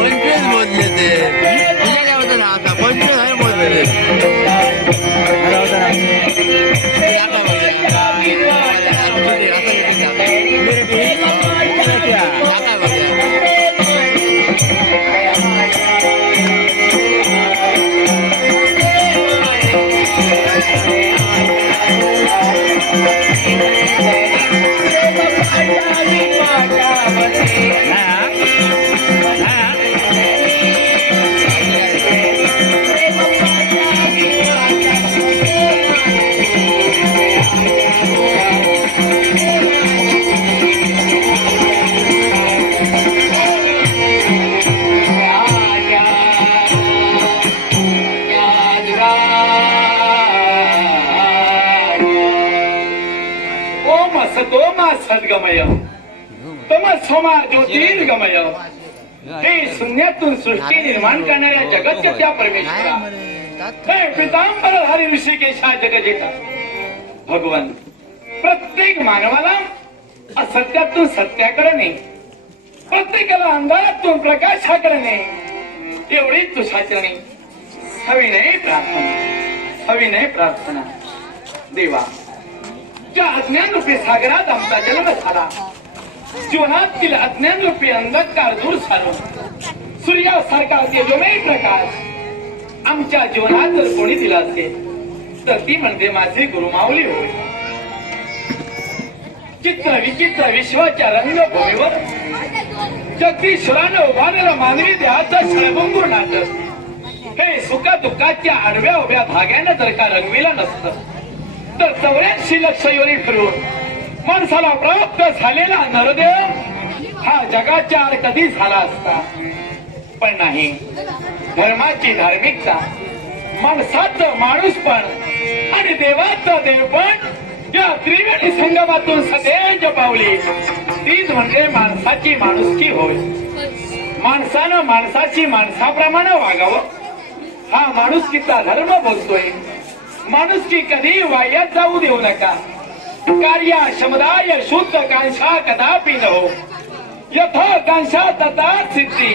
पंचवीस मोजले ते तुझ्या काय होतं ना आता 25 आहे मोजले सद्गमय तमसोमा ज्योतिर्गमय हे शून्यातून सृष्टी निर्माण करणाऱ्या जगतच्या त्या परमेश्वरा हे पितांबरधारी ऋषिकेशा जगजेता भगवान प्रत्येक मानवाला असत्यातून सत्याकडे नाही प्रत्येकाला अंधारातून प्रकाशाकडे नाही एवढी तुझ्या चरणी हविनय प्रार्थना देवा ज्या अज्ञानरूपी सागरात आमचा जन्म झाला जीवनातील अज्ञानरूपी अंधकार दूर सारून सूर्यासारखा तेजोमय प्रकाश आमच्या जीवनात जर कोणी दिला असेल तर ती म्हणजे माझी गुरुमाऊली होय. चित्र विचित्र विश्वाच्या रंगभूमीवर जगदीश्वरानं उभारलेलं मानवी देहाचं शळभंगूर नाटक हे सुखा दुःखाच्या आडव्या उभ्या धाग्यानं जर का रंगविलं नसतं तर 84 लक्ष योनी फिरून माणसाला प्राप्त झालेला नरदेव हा जगाच्या आड कधी झाला असता पण नाही. धर्माची धार्मिकता माणसाचं माणूसपण आणि देवाचं देवपण या त्रिवेणी संगमातून सदैव पावली तीच म्हणजे माणसाची माणुसकी होय. माणसानं माणसाची माणसाप्रमाणे वागावं हा माणुसकीचा धर्म बोलतोय. माणुसकी कधी वाह्यात जाऊ देऊ नका. कार्या शब्दाय शुद्ध कांक्षा कदापि न हो यथा कांक्षा तथा सिद्धी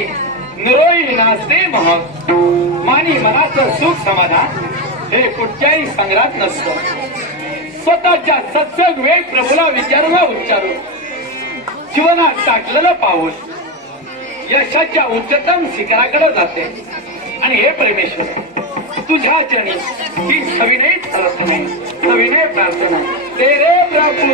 निरोई नास्ते महक. मानी मनाचं सुख समाधान हे कुठच्याही संग्रात नसतं. स्वतःच्या सत्संग वेग प्रभूला विचारून उच्चारून जीवनात टाकलेलं पाऊल यशाच्या उच्चतम शिखराकडे जाते आणि हे परमेश्वर तुझ्या चरणी ही सविनय प्रार्थना तेरे प्रभु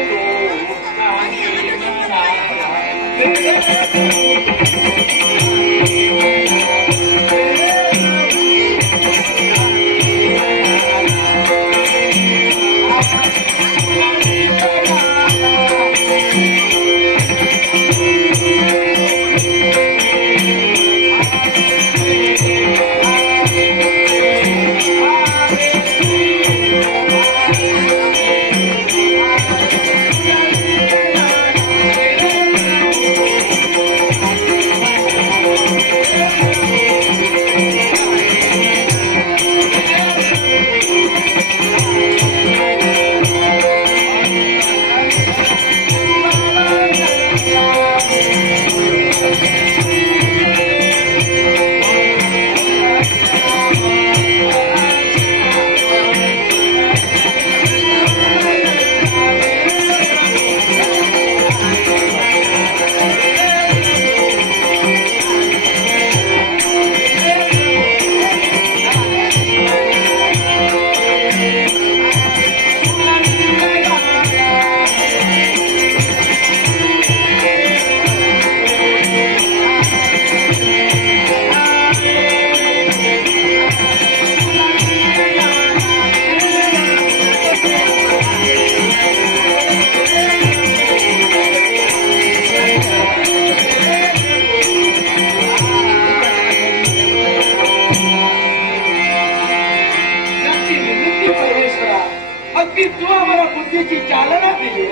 बुद्धीची चालना दिली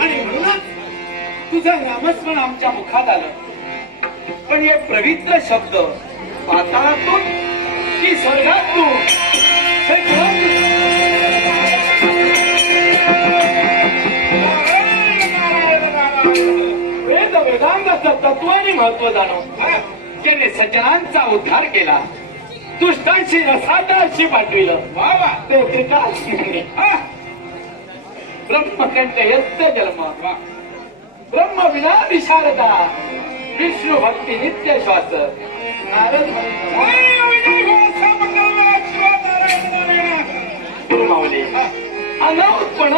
आणि म्हणूनच तुझं नामस्मरण आमच्या मुखात आलं. पण हे पवित्र शब्द पाताळातून की स्वर्गातून हे वेद वेदांगाचं तत्व आणि महत्व जाणव ज्याने सज्जनांचा उद्धार केला दुष्टांशी रसादाशी पाठविलं ते त्रिकाशी ब्रह्मकंठ यस्य जन्म ब्रह्म विना विशारदा विष्णू भक्ती नित्य श्वास नारद गुरुमाऊली अनवपण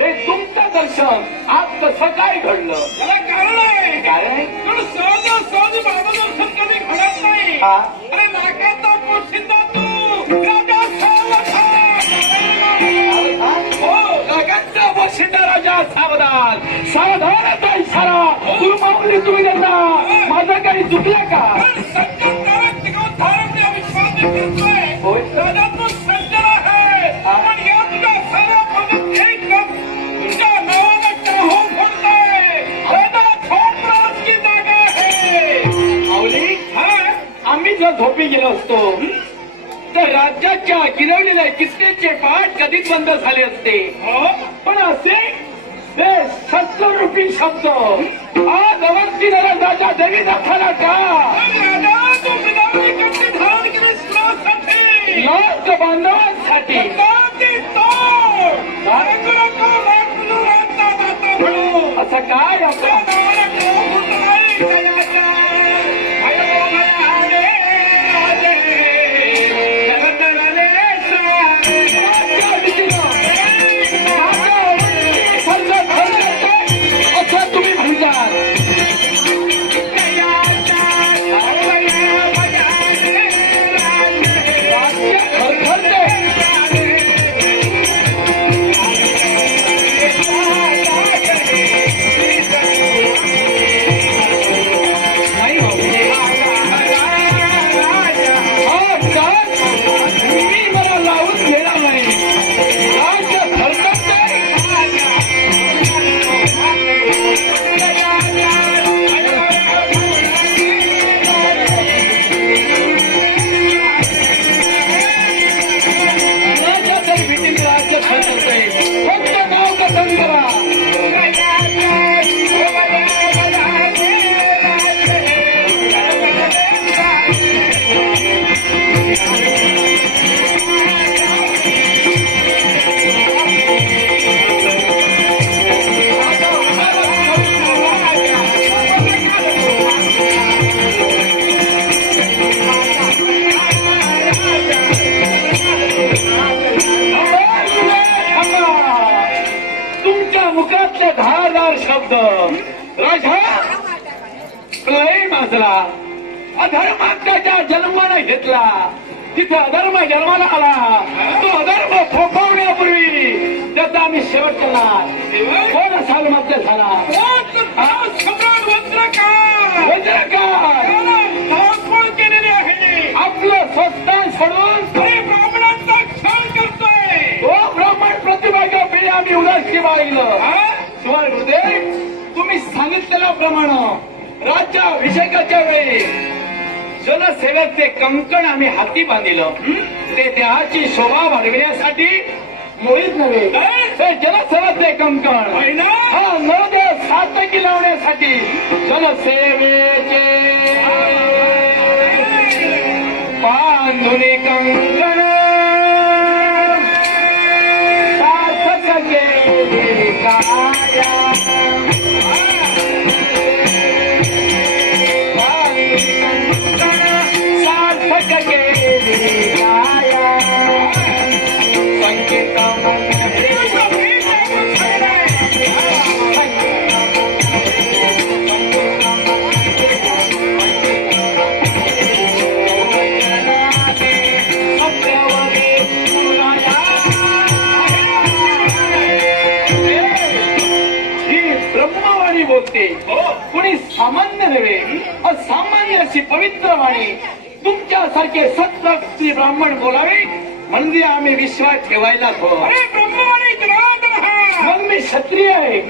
हे तुमचं दर्शन आज कसं काय घडलं त्याला कारण आहे काय पण सहज सहज बाबादर्शन कधी घडत नाही हा अरे नाकाचा पोशिंदा तू राजा सावधान हो जगाचा वशिंडा राजा सावधान सावधानाचा इशारा गुरुमाऊली तुम्ही देता माझं काही चुकलं का पण सज्जन तारक टिकवून धारण या विश्वास फिरतोय होय. राजा तू सज्जन आहे पण या तुझ्या सगळ्या मदत एक तुझ्या नावानं टाहो फोडतोय राजा थोडं की जागा आहे माऊली हा आम्ही जर झोपी गेलो असतो तर राज्याच्या गिरवलेल्या किस्सेचे पाठ कधीच बंद झाले असते हो पण असे ते शस्त्ररूपी शब्द आज अवंती राजा देवी दाखवला का राजा तू बिलावली कशी धारण केली श्वासाठी लाख बांधवांसाठी असं काय आपलं असं तुम्ही म्हणतात राज्य खरखरते. नाही हो. हा जात मी मला लावून घेणार नाही राज्य खरखरते. राज्य तरी भीतीने राज्य खरखरते. फक्त नाव कथन करा तुमच्या मुखातले धारदार शब्द राजा प्रलय माजला अधर्मात्याच्या जन्माने घेतला तिथे अधर्म जन्माला आला तो अधर्म थोपवण्यापूर्वी त्याचा आम्ही शेवट केला कोण असाल मात्र झाला वज्रकार केलेली आहे आपलं स्वस्तान सोडून ब्राह्मणांचा क्षण करतोय तो ब्राह्मण प्रतिभाच्या वेळी आम्ही उदासी बाळगलं शिवाय गुरुदेव तुम्ही सांगितलेल्याप्रमाणे राज्याभिषेकाच्या वेळी जनसेवेचे कंकण आम्ही हाती बांधिलं ते देहाची शोभा वाढविण्यासाठी मुळीच नव्हे ते जनसेवेचे कंकण हा नवदेव सार्थकी लावण्यासाठी जनसेवेचे बांधुनी कंकण सार्थक केली काया सार्थक केली काया संगीत बोलते कुणी सामान्य नव्हे असामान्य अशी पवित्र वाणी तुमच्यासारखे सत्भक्ती ब्राह्मण बोलावे म्हणजे आम्ही विश्वास ठेवायलाच हवं ब्रह्मवाणी जनार्दन हा मग मी क्षत्रिय आहे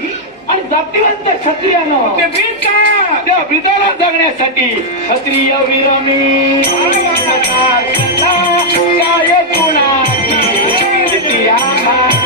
आणि जातीवंत क्षत्रियानं ते बीज का त्या ब्रिदाला जगण्यासाठी क्षत्रिय वीरमी काय गुणाची काय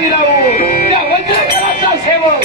बाजीराव त्या वज्रकराचा सेवक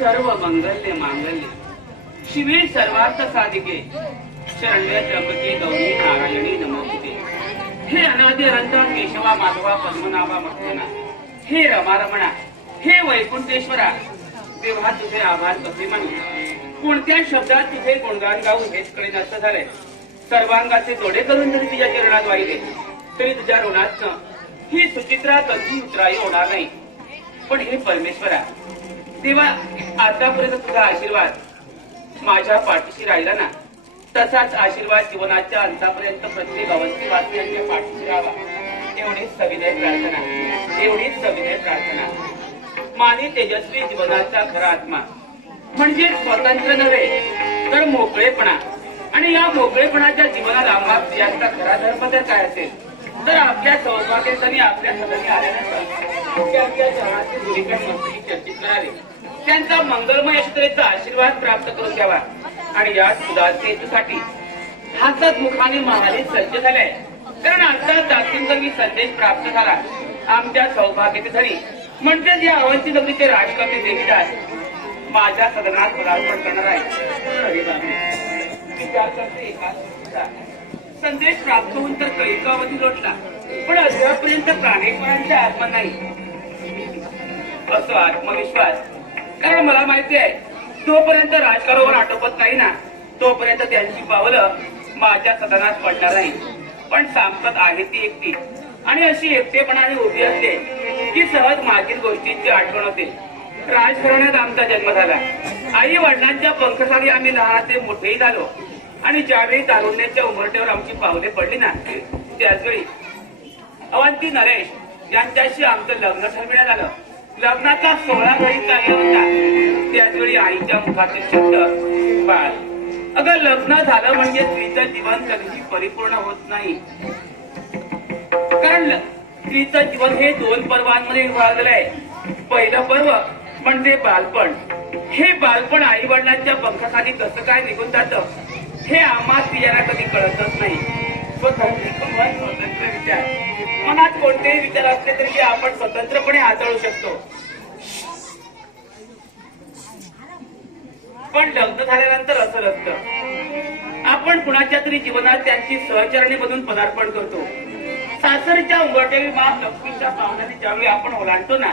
सर्व मंगल्य मांगल्य शिवे सर्वार्थ साधिके शरण्य त्र्यंबके गौरी नारायणी नमोस्तुते. हे अनादि अनंत केशवा माधवा पद्मनाभा मर्दना, हे रमा रमणा, हे वैकुंठेश्वरा, तेव्हा तुझे आभार कसे मानू, कोणत्या शब्दात तुझे गुणगान गाऊ हेच कळे नसतं झालंय. सर्वांगाचे जोडे करून जरी तुझ्या चरणात वाहिले तरी तुझ्या ऋणातनं ही सुचित्रा कधी उतराई होणार नाही. पण हे परमेश्वरा तेव्हा आतापर्यंत तुझा आशीर्वाद माझ्या पाठीशी राहिला ना, तसाच आशीर्वाद जीवनाच्या अंतापर्यंत प्रत्येक अवस्थेवासियांच्या पाठीशी राहावा एवढीच सविनय प्रार्थना, एवढीच सविनय प्रार्थना. माने तेजस्वी जीवनाचा खरा आत्मा म्हणजे स्वतंत्र नव्हे तर मोकळेपणा. आणि या मोकळेपणाच्या जीवनाला आम्हाला याचा खरा धर्म तर काय असेल तर आपल्या सौभाग्याने आपल्या सदनी आल्यानंतर त्यांच्या चरणाचे धुरीकड मस्तकी चर्चित करावे, त्यांचा मंगलमय यशोत्तरेचा आशीर्वाद प्राप्त करून घ्यावा. आणि या सुधारते हेतूसाठी हातात मुखाने महाली सज्ज झालाय. कारण आता दाखिंगवी संदेश प्राप्त झाला. आमच्या सौभाग्याचे धनी म्हणजेच या अवंती नगरीचे राजकर्ते देवीदास माझ्या सदनात पदार्पण करणार आहे. विचार करते एका संदेश प्राप्त होऊन तर कैकावधी लोटला, पण अद्यापर्यंत प्राणेश्वरांच्या आत्मा नाही असं आत्मविश्वास. कारण मला माहिती आहे जोपर्यंत राजकारोवर आटोपत नाही ना तोपर्यंत त्यांची पावलं माझ्या सदनात पडणार नाही. पण सांगत आहे ती एकटी आणि अशी एकटेपणाने उभी असते की सहज मागील गोष्टींची आठवण होते. राजघराण्यात आमचा जन्म झाला. आई वडिलांच्या पंखखाली आम्ही लहानाचे मोठेही झालो. आणि ज्यावेळी तारुण्याच्या उमरट्यावर आमची पावले पडली ना त्याचवेळी अवंती नरेश यांच्याशी आमचं लग्न ठरविण्यात आलं. लग्नाचा 16 घडी चालला होता. त्याचवेळी आईच्या मुखातील शब्द बाळ. अगं लग्न झालं म्हणजे स्त्रीचं जीवन कधीही परिपूर्ण होत नाही. कारण स्त्रीचं जीवन हे 2 पर्वांमध्ये विभागलेलं आहे. पहिलं पर्व म्हणजे बालपण. हे बालपण आई वडिलांच्या पंखाखाली कसं काय निघून जातं हे आम्हा स्त्रियांना कधी कळतच नाही. स्वतंत्र विचार मनात कोणतेही विचार असले तरी ते आपण स्वतंत्रपणे हाताळू शकतो. पण लग्न झाल्यानंतर असं नसतं. आपण कुणाच्या तरी जीवनात त्यांची सहचरणी बनून पदार्पण करतो. सासरीच्या उंबरठ्यावी मा लक्ष्मीच्या पाहुण्याने ज्यावेळी आपण ओलांडतो ना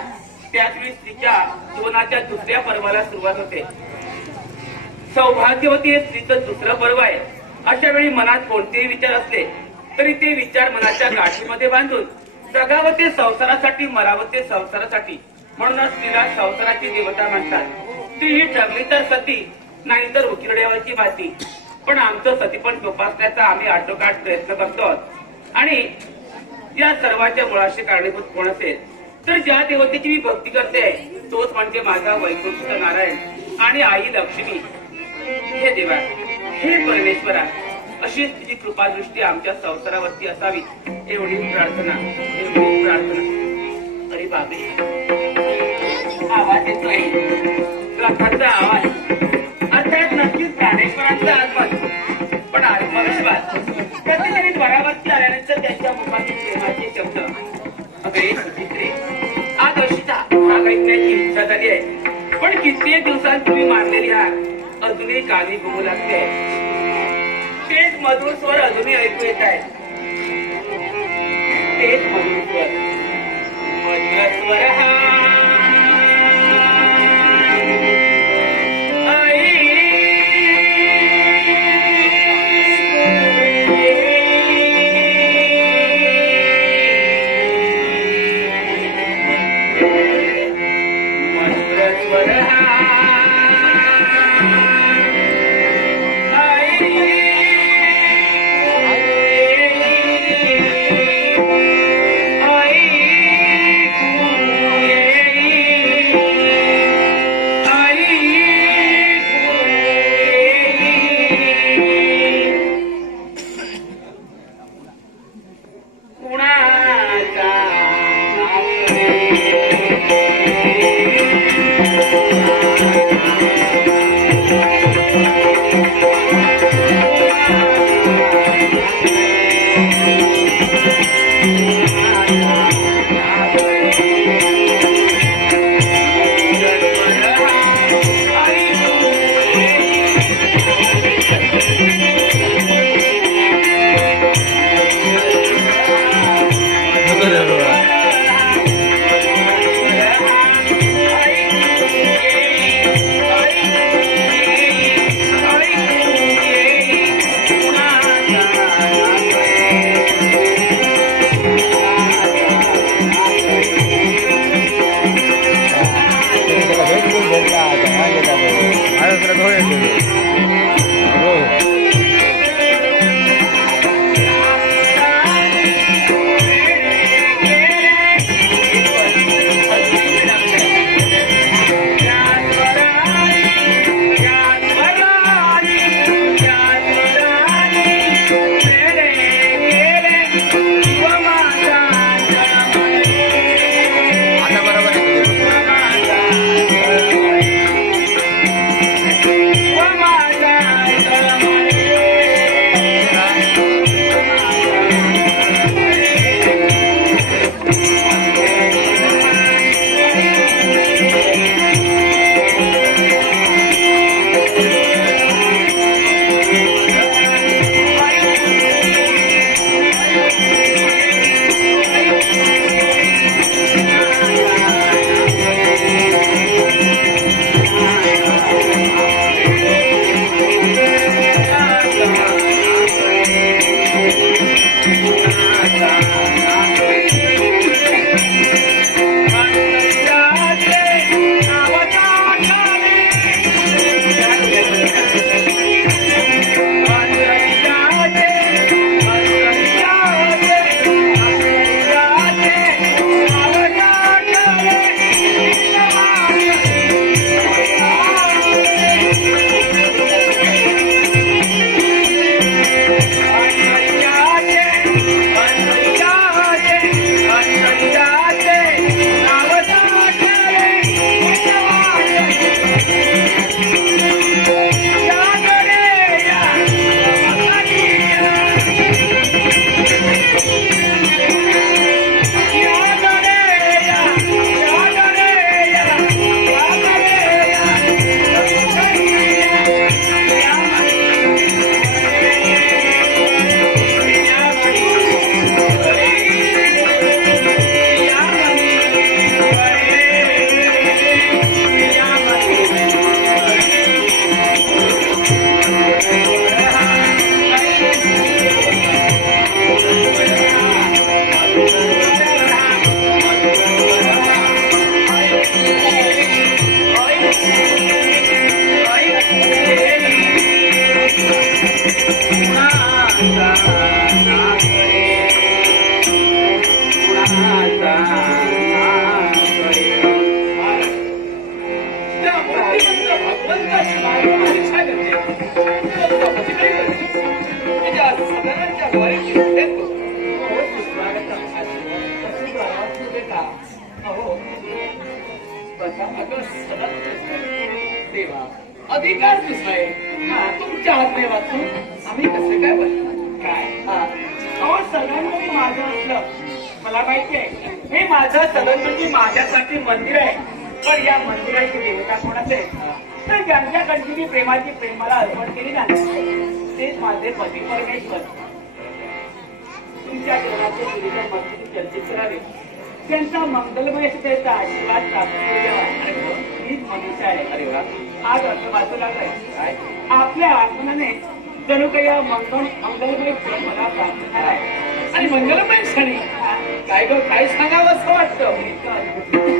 त्याचवेळी स्त्रीच्या जीवनाच्या दुसऱ्या पर्वाला सुरुवात होते. सौभाग्यवती हे स्त्रीचं दुसरं पर्व आहे. अशा वेळी मनात कोणतेही विचार असले तरी ते विचार मनाच्या गाठीमध्ये बांधून जगावं ते संसारासाठी मरावं ते संसारासाठी. म्हणूनच स्त्रीला संसाराची देवता म्हणतात. ती ही ठरली तर सती नाही तर उकिरड्यावरची माती. पण आमचं सतीपण जोपासण्याचा आम्ही आटोकाट प्रयत्न करतो. आणि या सर्वांच्या मुळाशी कारणीभूत कोण असेल तर ज्या देवतेची मी भक्ती करते तोच म्हणजे माझा वैकुंठ नारायण आणि आई लक्ष्मी. हे देवा, हे परमेश्वरा, अशी तुझी कृपादृष्टी आमच्या संसारावरती असावी एवढी प्रार्थना, एवढी प्रार्थना. अरे बाबे, आवाज येतोय रथाचा आवाज. अर्थात नक्कीच प्राणेश्वरांचा आवाज. पण आत्मविश्वास कधीतरी द्वारावरती आल्यानंतर त्यांच्या मुखातील प्रेमाचे शब्द. अगे सुचित्रे, आज अशीचा हा ऐकण्याची इच्छा झाली आहे. पण कित्येक दिवसांपूर्वी मारलेली हाक अजूनही कानी घुमू लागते. तेच मधुर स्वर अजूनही ऐकू येत आहे. तेच मधुर स्वर, मधुर स्वर हा आता बरोबर आहे. अधिकार आहे तुमच्या हात नाही वाचून आम्ही कसं काय बसणार काय अहो सगळ्यांमध्ये माझं असलं मला माहिती आहे हे माझं सगळं म्हणजे माझ्यासाठी मंदिर आहे. पण या मंदिराची देवता कोण असेल तर ज्यांच्याकडची मी प्रेमाची प्रेमाला अर्पण केली ना तेच माझे पती परमेश्वर. तुमच्या जीवनाचे पिढीच्या मस्तीची चर्चेत करावे त्यांचा मंगलमय त्याचा आशीर्वाद प्राप्त करू हीच मनुष्य आहे. अरे वा आज असं वाचू लागलाय आपल्या आत्मनाने जणू काही मंगलमय क्षण मला प्राप्त झाला आहे. आणि मंगलमय क्षणी काय गो काय सांगावं असं वाटतं.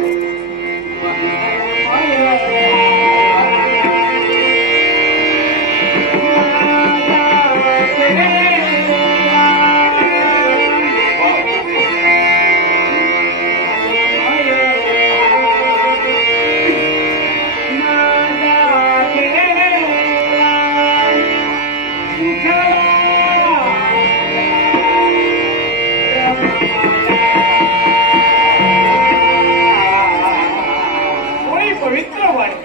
पवित्र वाणी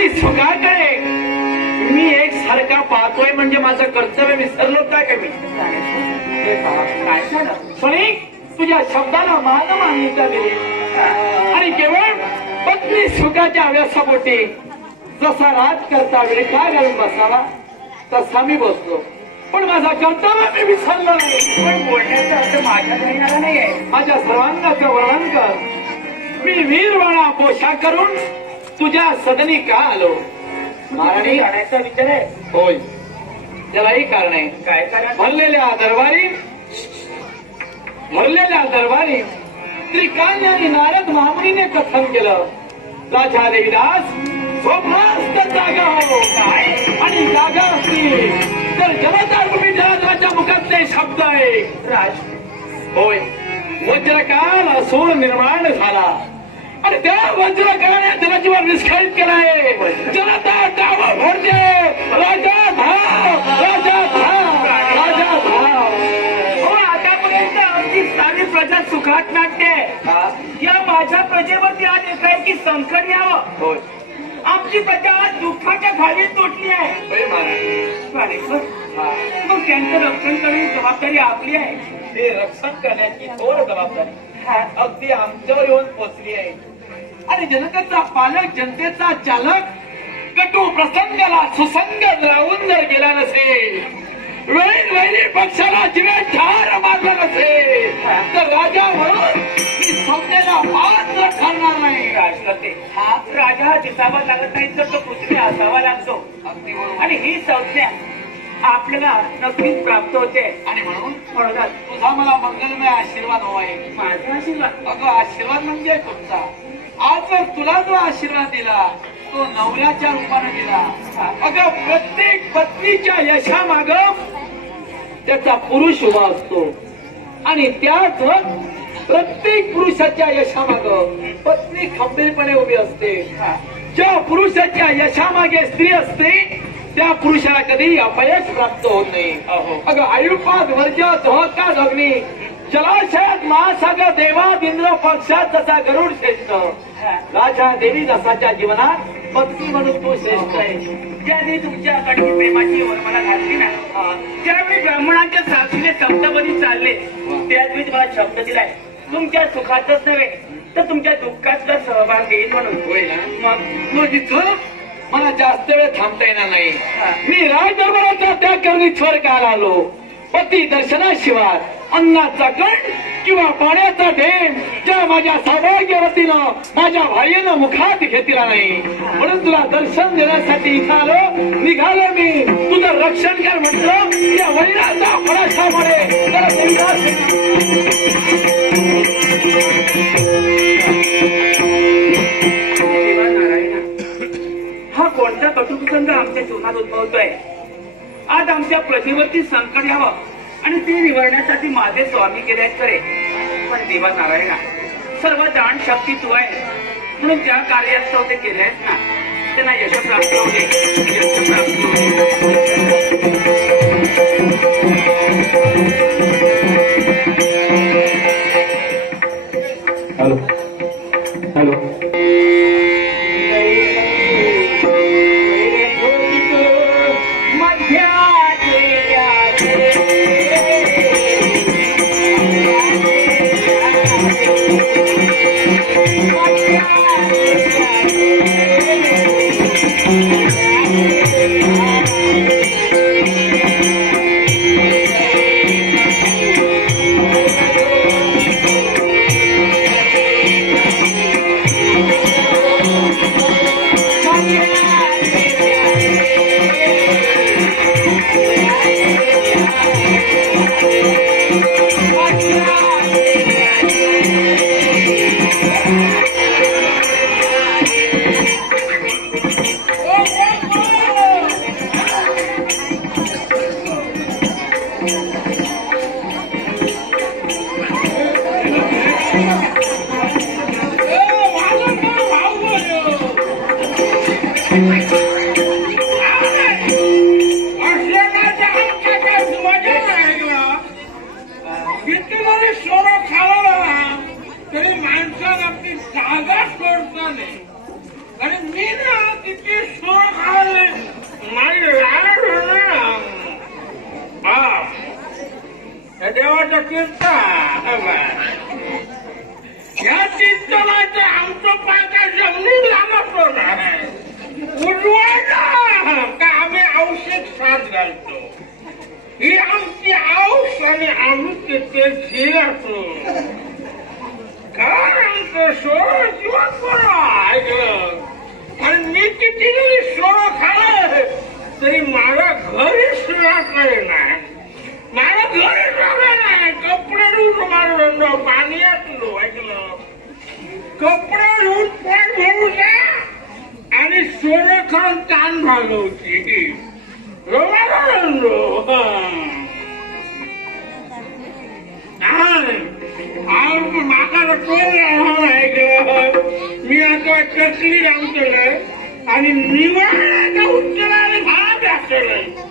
पत्नी सुखाकडे मी एक सारखा पाहतोय म्हणजे माझं कर्तव्य विसरलो काय का मी? हे पहा, काय झालं? सुनी, तुझ्या शब्दाला मान मान्यता दिली आणि केवळ पत्नी सुखाच्या हव्यासापोटी जसा राज करता वेळी काय घालून बसावा तसा मी बसलो, पण माझा कर्तव्य मी विसरलो नाही. पण बोलण्याचा अर्थ माझ्या ध्यानाला नाहीये. माझ्या सर्वांगाचं वर्णन कर. मी वीरवाणा पोशाख करून तुझ्या सदनी का आलो? महाराणी जाण्याचा विचार आहे. होय, त्यालाही कारण आहे. काय कारण? भरलेल्या दरबारी त्रिकाल आणि नारद महामुनीने कथन केलं, राजा देवीदास स्वप्नास्त जागा हो काय, आणि जागा असतील तर जलतार भूमी जलाच्या मुखातले शब्द आहे. राज, होय, वज्रकाल असुर निर्माण झाला आणि त्या वज्रकाळाने जलजीवन विस्कळीत केलाय. जनता डाव भरते, राजा धाव, राजा धाव, राजा धाव. हो, आतापर्यंत आमची सारी प्रजा सुखात नाट्य. या माझ्या प्रजेवरती आज एकाएकी संकट यावं. होय, आमची प्रजा आज दुःखाच्या खाली तुटली आहे. होय महाराज. प्राणेश्वर, मग त्यांचं रक्षण करण्याची जबाबदारी आपली आहे. हे रक्षण करण्याची थोर जबाबदारी अगदी आमच्यावर येऊन पोचली आहे. आणि जनतेचा पालक, जनतेचा चालक कटू प्रसंगाला सुसंग राहून जर गेला नसेल, वैरी पक्षाला जिवे ठार मारला नसेल, तर राजा म्हणून मी संज्ञेला पात्र ठरणार नाही. राजकर्ते, राजा हा दिसावा लागत नाही तर तो पुतणी असावा लागतो. अगदी बरोबर. आणि ही संज्ञा आपल्याला नक्कीच प्राप्त होते. आणि म्हणून म्हणतात तुझा मला मंगलमय आशीर्वाद हवाय. माझा आशीर्वाद. अगं, आशीर्वाद म्हणजे तुमचा. आज जर तुला जो आशीर्वाद दिला तो नवऱ्याच्या रूपाने दिला. अगं, प्रत्येक पत्नीच्या यशामाग त्याचा पुरुष उभा असतो आणि त्याच प्रत्येक पुरुषाच्या यशामाग पत्नी खंबीरपणे उभी असते. ज्या पुरुषाच्या यशामागे स्त्री असते त्या पुरुषाला कधी अपयश प्राप्त होत नाही. अगं, आयुष्यात वर्ज धोका अग्नी, जलाशयात महासागर, देवात इंद्र, पक्षात जसा गरुड श्रेष्ठ, राजा देवी जसाच्या जीवनात पत्नी म्हणून तो श्रेष्ठ आहे. ज्यावेळी तुमच्या कडची प्रेमाची वर मला घातली ना, त्यावेळी ब्राह्मणांच्या साक्षीने सप्तपदी चालले, त्याचवेळी तुम्हाला शब्द दिलाय तुमच्या सुखातच नव्हे तर तुमच्या दुःखात सुद्धा सहभाग घेईल म्हणून. होय ना? मग इथं मला जास्त वेळ थांबता येणार नाही. मी राजदरबाराचा त्याग करून इथवर काल आलो. पती दर्शनाशिवाय अन्नाचा कण किंवा पाण्याचा ढेम ज्या माझ्या सौभाग्यवतीनं, माझ्या भाईनं मुखात घेतला नाही, म्हणून तुला दर्शन देण्यासाठी इथं आलो. निघालो मी, तुझं रक्षण कर म्हटलं. या वैराचा फडाशामुळे जरा देवा नारायणा, हा कोणता कटुप्रसंग आमच्या जीवनात उद्भवतोय? आज आमच्या प्रजेवरती संकट यावं आणि ते निवडण्यासाठी माझे स्वामी केले आहेत खरे, पण देवा नारायणा, सर्व दान शक्ती तू आहे म्हणून ज्या कार्यास्तव ते केले आहेत ना, त्यांना यश प्राप्त होते, यश प्राप्त हॅलो हॅलो. किती सोळ खाल्ले माझी लाड हा त्या देवाचं कीर्तन या कीर्तनाचं आमचं पाय जमिनीत लागतो नाही उजवायला का आम्ही औषध साथ घालतो ही आमची औष आणि आम्ही तिथे झील असतो काय आमचं सोळं जीवन बरं ऐकलं आणि मी किती जरी सोळं खाल्लं तरी माझ्या घरी सुद्धा काही नाही माझ्या घरी सुद्धा नाही कपडे धुवून मारलो पाणी असलो ऐकलं कपडे धुवून पोट भरू द्या आणि सोनं खाऊन ताण भागवची माझा टोल मी आता चकली रामचलं आणि निवाळ्याच्या उत्तराने भात असलं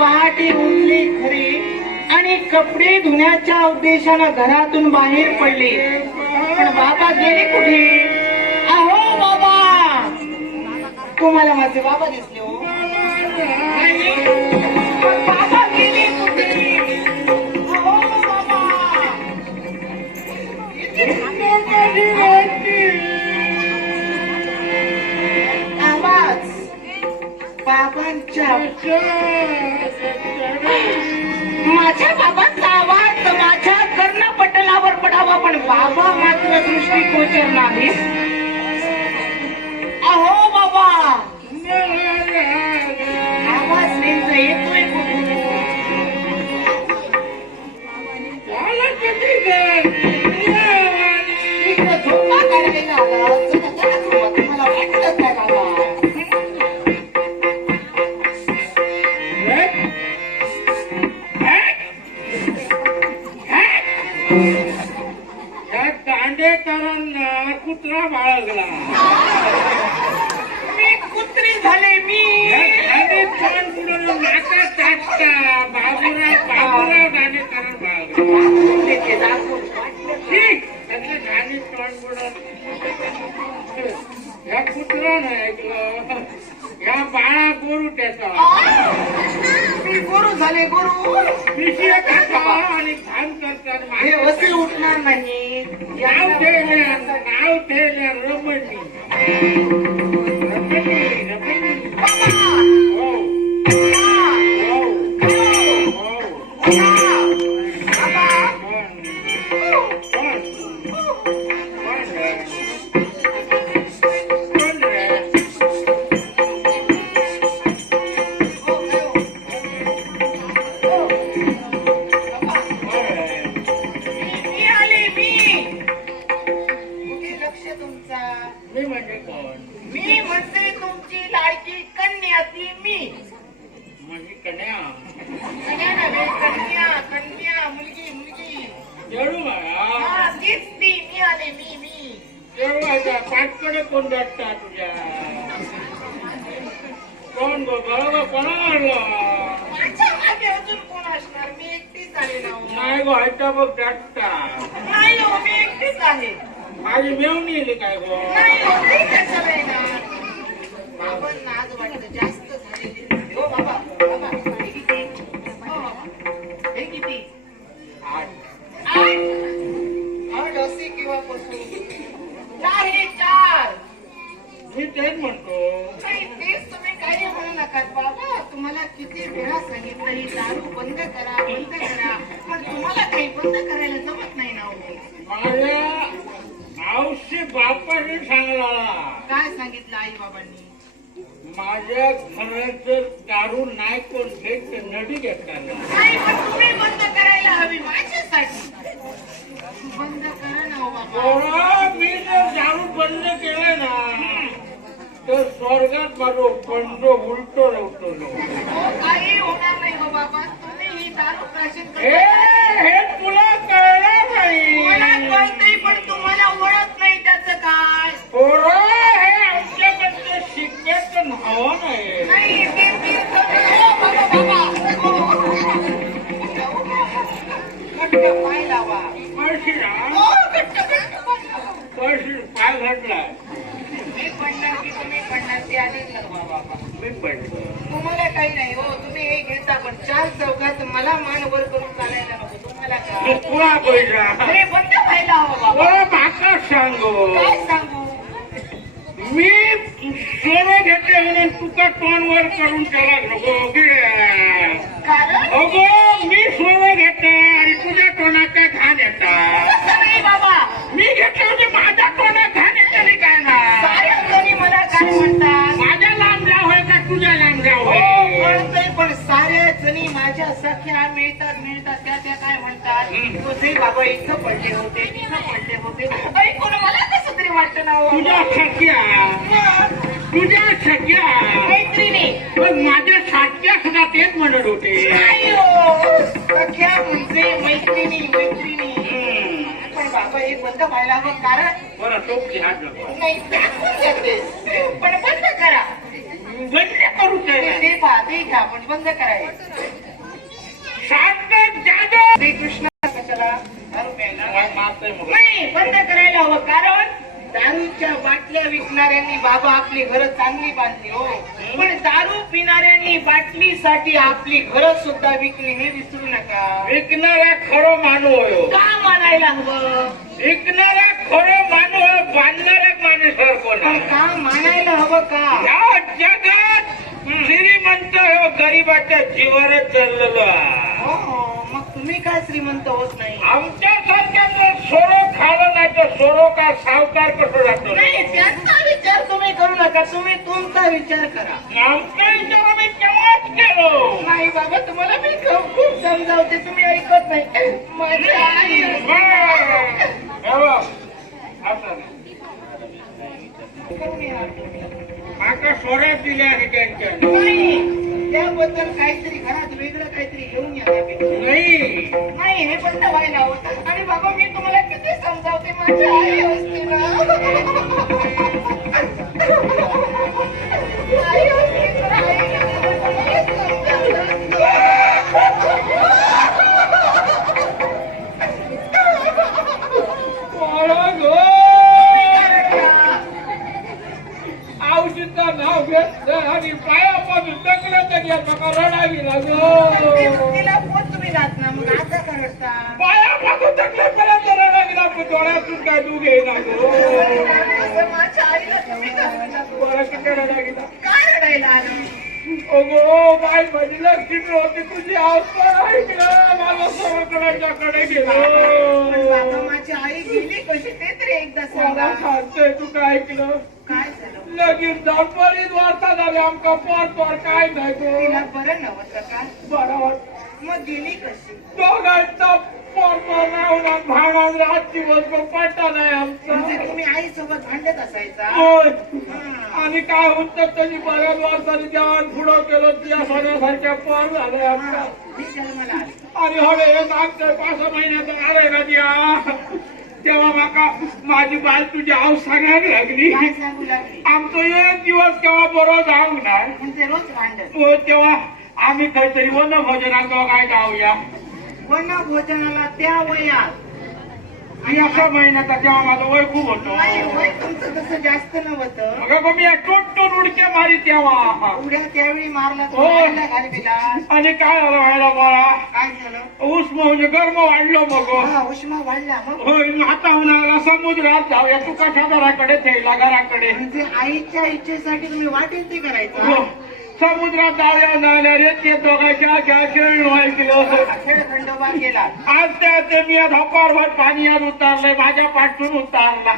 पहाटे उठले खरे आणि कपडे धुण्याच्या उद्देशानं घरातून बाहेर पडले पण बाबा गेले कुठे अहो बाबा तुम्हाला माझे बाबा दिसले हो नाही? पण बाबा गेले कुठे अहो बाबा आवाज बाबांच्या माझ्या बाबांचा आवाज माझ्या कर्णपटलावर पडावा पण बाबा मात्र दृष्टीगोचर नाही अहो बाबा आवाज नेमका येतोय कुठून इकडं झोपा काढायला आला तुम्हाला वाटत नाही बाबा दांडेकरांना कुत्रा बाळगला मी कुत्री झाले मी नाका टाकता बाबूराव दांडेकरांना बाळगला ठीक त्याचं घाणी तोंड बुडत या कुत्र्यानं ऐकलं या बाळा गोरू त्याचा मी गुरु झाले गुरु पिशी आणि घाण करतात हे वसे उठणार नाही नाव ठेवल्या रमणी हो मी म्हणजे कोण मी म्हणते तुमची लाडकी कन्या ती मी माझी कन्या कन्या नव्हे कन्या कन्या मुलगी मुलगी येडू मला हा तीच ती मी आले मी येडू आता पाठकडे कोण भेटता तुझ्या कोण गो बरोबर कोणा मारलं माझ्या मागे अजून कोण असणार मी एकटीच आले ना हो. नाही गो ऐका बघ भेटता नाही हो मी एकटीच आहे माझी मेवणी येली काय गो नाही हो ते कशाला येणार बाबांना आज वाटतं जास्त झालेली हो बाबा बाबा सांगितलं दारू बंद करा बंद करा, पण तुम्हाला काही बंद करायला जमत नाही ना हो. माझ्या औषध बापाने सांगला, काय सांगितलं आई बाबांनी? माझ्या घराचं दारू नाही कोण घेत तर नडी घेतात. नाही, पण तुम्ही बंद करायला हवी माझ्यासाठी. बंद करा ना हो बाबा. पोरा, मी जर दारू बंद केलं ना तर स्वर्गात माझं बंड उलटो लावतो. हो, काही होणार नाही हो बाबा. तुम्ही ही दारू प्राशन हे तुला कळलं मला नाही. कळतंय, पण तुम्हाला ओळख नाही त्याचं काय. पोरा, हे आमच्याकडचं शिकण्याचं नाव नाही. नाही, ते हो बाबा बाबा. घट्ट पाय लावा. कळशीला हो, घट्ट घट्ट पाय लावा. कळशी पाय घडलाय. मी पडणार की तुम्ही पडणार ते आधीच ठरवा बाबा. मी पडलो. तुम्हाला काही नाही हो, तुम्ही हे घेता, पण चार चौकात मला मान वर करून चालायला नको. तुम्हाला काय तुला पैसा हे बंद व्हायला हवं बाबा. मला माका सांगू. काय सांगू? मी सोनं घेतले म्हणून तुका टोनवर करून त्याला नको की. कारण अगो, मी सोनं घेतलं आणि तुझ्या टोनाचा घाण येतात. तसं नाही बाबा. मी घेतलं म्हणजे माझ्या टोनात घाण येतं नाही काय ना. साऱ्या जणी मला काय म्हणतात? माझ्या लांब जाव होय का तुझ्या लांब जाव हो, होय. कळतंय, पण साऱ्या जणी माझ्या सख्या मिळतात त्या काय म्हणतात? तुझे बाबा इथं पडले होते तिथं पडले होते. ऐकून मला कसं तरी वाटतं ना हो. तुझ्या सख्या मैत्रिणी पण माझ्या सातक्या सुद्धा तेच म्हणत होते. नाही हो, सख्या म्हणजे मैत्रिणी मैत्रिणी. पण बाबा हे बंद व्हायला हवं, कारण बरं टोपली हात नको. नाही दाखवून देते, पण बंद करा. बंद करू काय ते पहा, ते घ्या, पण बंद करायचं. सार्थक जाधव श्रीकृष्ण कशाला दारू प्यायला? मारतोय मग. नाही, बंद करायला हवं, कारण दारूच्या बाटल्या विकणाऱ्यांनी बाबा आपली घरं चांगली बांधली हो, पण दारू पिणाऱ्यांनी बाटलीसाठी आपली घरं सुद्धा विकली, हे विसरू नका. विकणारा खरं मानू होय. का मानायला हवं? विकणारा खरं मानू होय, बांधणारा माणूसारखं पण नाही. का मानायला हवं का? या जगात श्रीमंत हो गरीबाच्या जीवावरच चाललेलो आहे. हो, मग तुम्ही काय श्रीमंत होत नाही? आमच्यासारख्या सोरो खाल्लं नाही तर सोरो का सावकार कसं जातो. नाही, त्याचा विचार तुम्ही करू नका, तुम्ही तुमचा विचार करा. आमचा विचार आम्ही केव्हाच केलो. नाही बाबा, तुम्हाला मी खूप समजावते, तुम्ही ऐकत नाही. माझी आई माका सोऱ्यात दिल्या आणि त्यांच्या नाही, त्याबद्दल काहीतरी घरात वेगळं काहीतरी घेऊन या त्यापेक्षा. नाही. नाही, हे बंद व्हायला हवं. आणि बाबा, मी तुम्हाला किती समजावते, माझी आई असते ना. आई असते तर आईला औषधचं नाव घेतलं आणि पायापासून दगडात गेला मका रडावी लागलो. तिला पोच तुम्ही जात ना, मग आता करता पायापासून दगडापर्यंत रडावी लागलो. डोळ्यातून काय तू घे लागलो. माझ्या आईला तुम्ही बरं किती रडावीला. काय रडायला आलं? अगो बाई माझी लक्ष्मी होती, तुझी अवस्था ऐकलं. मला सगळ्याकडे पण गेलो. बाबा, माझी आई गेली कशी ते तरी एकदा सांगा. सांगतोय तू काय ऐकलं. काय झालं? लगीन जाऊन बरीच वार्ता झाली. आमका पर काय नाही तिला गो. बरं नव्हतं का? बरं वाटत. मग गेली कशी? दोघांचा पर नाही भांडण रात दिवस पट्टा नाही म्हणजे आमचा. तुम्ही आई सोबत भांडत असायचा? होय. हा. आणि काय होतं तरी बऱ्याच वर्षांनी जेव्हा पुढं केलं त्या सोन्यासारख्या पर झाले आमचा. मी जन्माला आले. आणि हवे हे सांगतोय 5 महिन्याचा आले ना द्या तेव्हा माका माझी बाय तुझी आव सांगायला लागली. काय सांगू लागली? आमचं एक दिवस केव्हा बरोबर जाऊ नाही. म्हणजे रोज भांडत. तो तेव्हा आम्ही काहीतरी वन भोजनाचं काय जाऊया. वर्ण भोजनाला त्या वयात आणि अशा महिन्याचा तेव्हा माझं वय खूप होतं. नाही, वय तुमचं तसं जास्त नव्हतं. मग मी टोटून उडके मारी तेव्हा. उड्या त्यावेळी मारला हो. घालविला. आणि काय झालं व्हायला मला काय झालं? उष्म म्हणजे गरम वाढलो मग. हा, उष्मा वाढला. मग होय आता उन्हाळ्याला समुद्रात जाऊया तू कशा घराकडे थेला घराकडे. म्हणजे आईच्या इच्छेसाठी तुम्ही वाटेल ते हो. करायचं. समुद्रात जाऊया जाणार ते दोघांच्या खेळ व्हायचं खेळ खंडोबा केला. आज ते मी धोपारभर पाणी आज उतारलंय माझ्या पाठून उतारला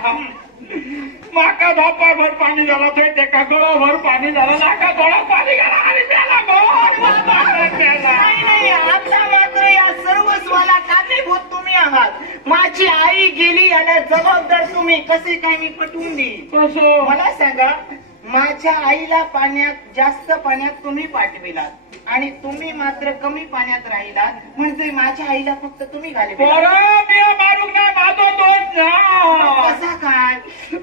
माका धोपारभर पाणी झालं ते एका गळभर पाणी झालं नाका डोळा पाणी गेला आणि त्याला नाही नाही, आता मात्र या सर्व स्वाला कारणीभूत तुम्ही आहात. माझी आई गेली याला जबाबदार तुम्ही. कसे काय मी पटवून देईन. कसं मला सांगा, माझ्या आईला जास्त पाण्यात तुम्ही पाठविलात आणि तुम्ही मात्र कमी पाण्यात राहिलात, म्हणजे माझ्या आईला फक्त तुम्ही घालविलात. मी मारूक नाही माझो दोष ना कसा काय?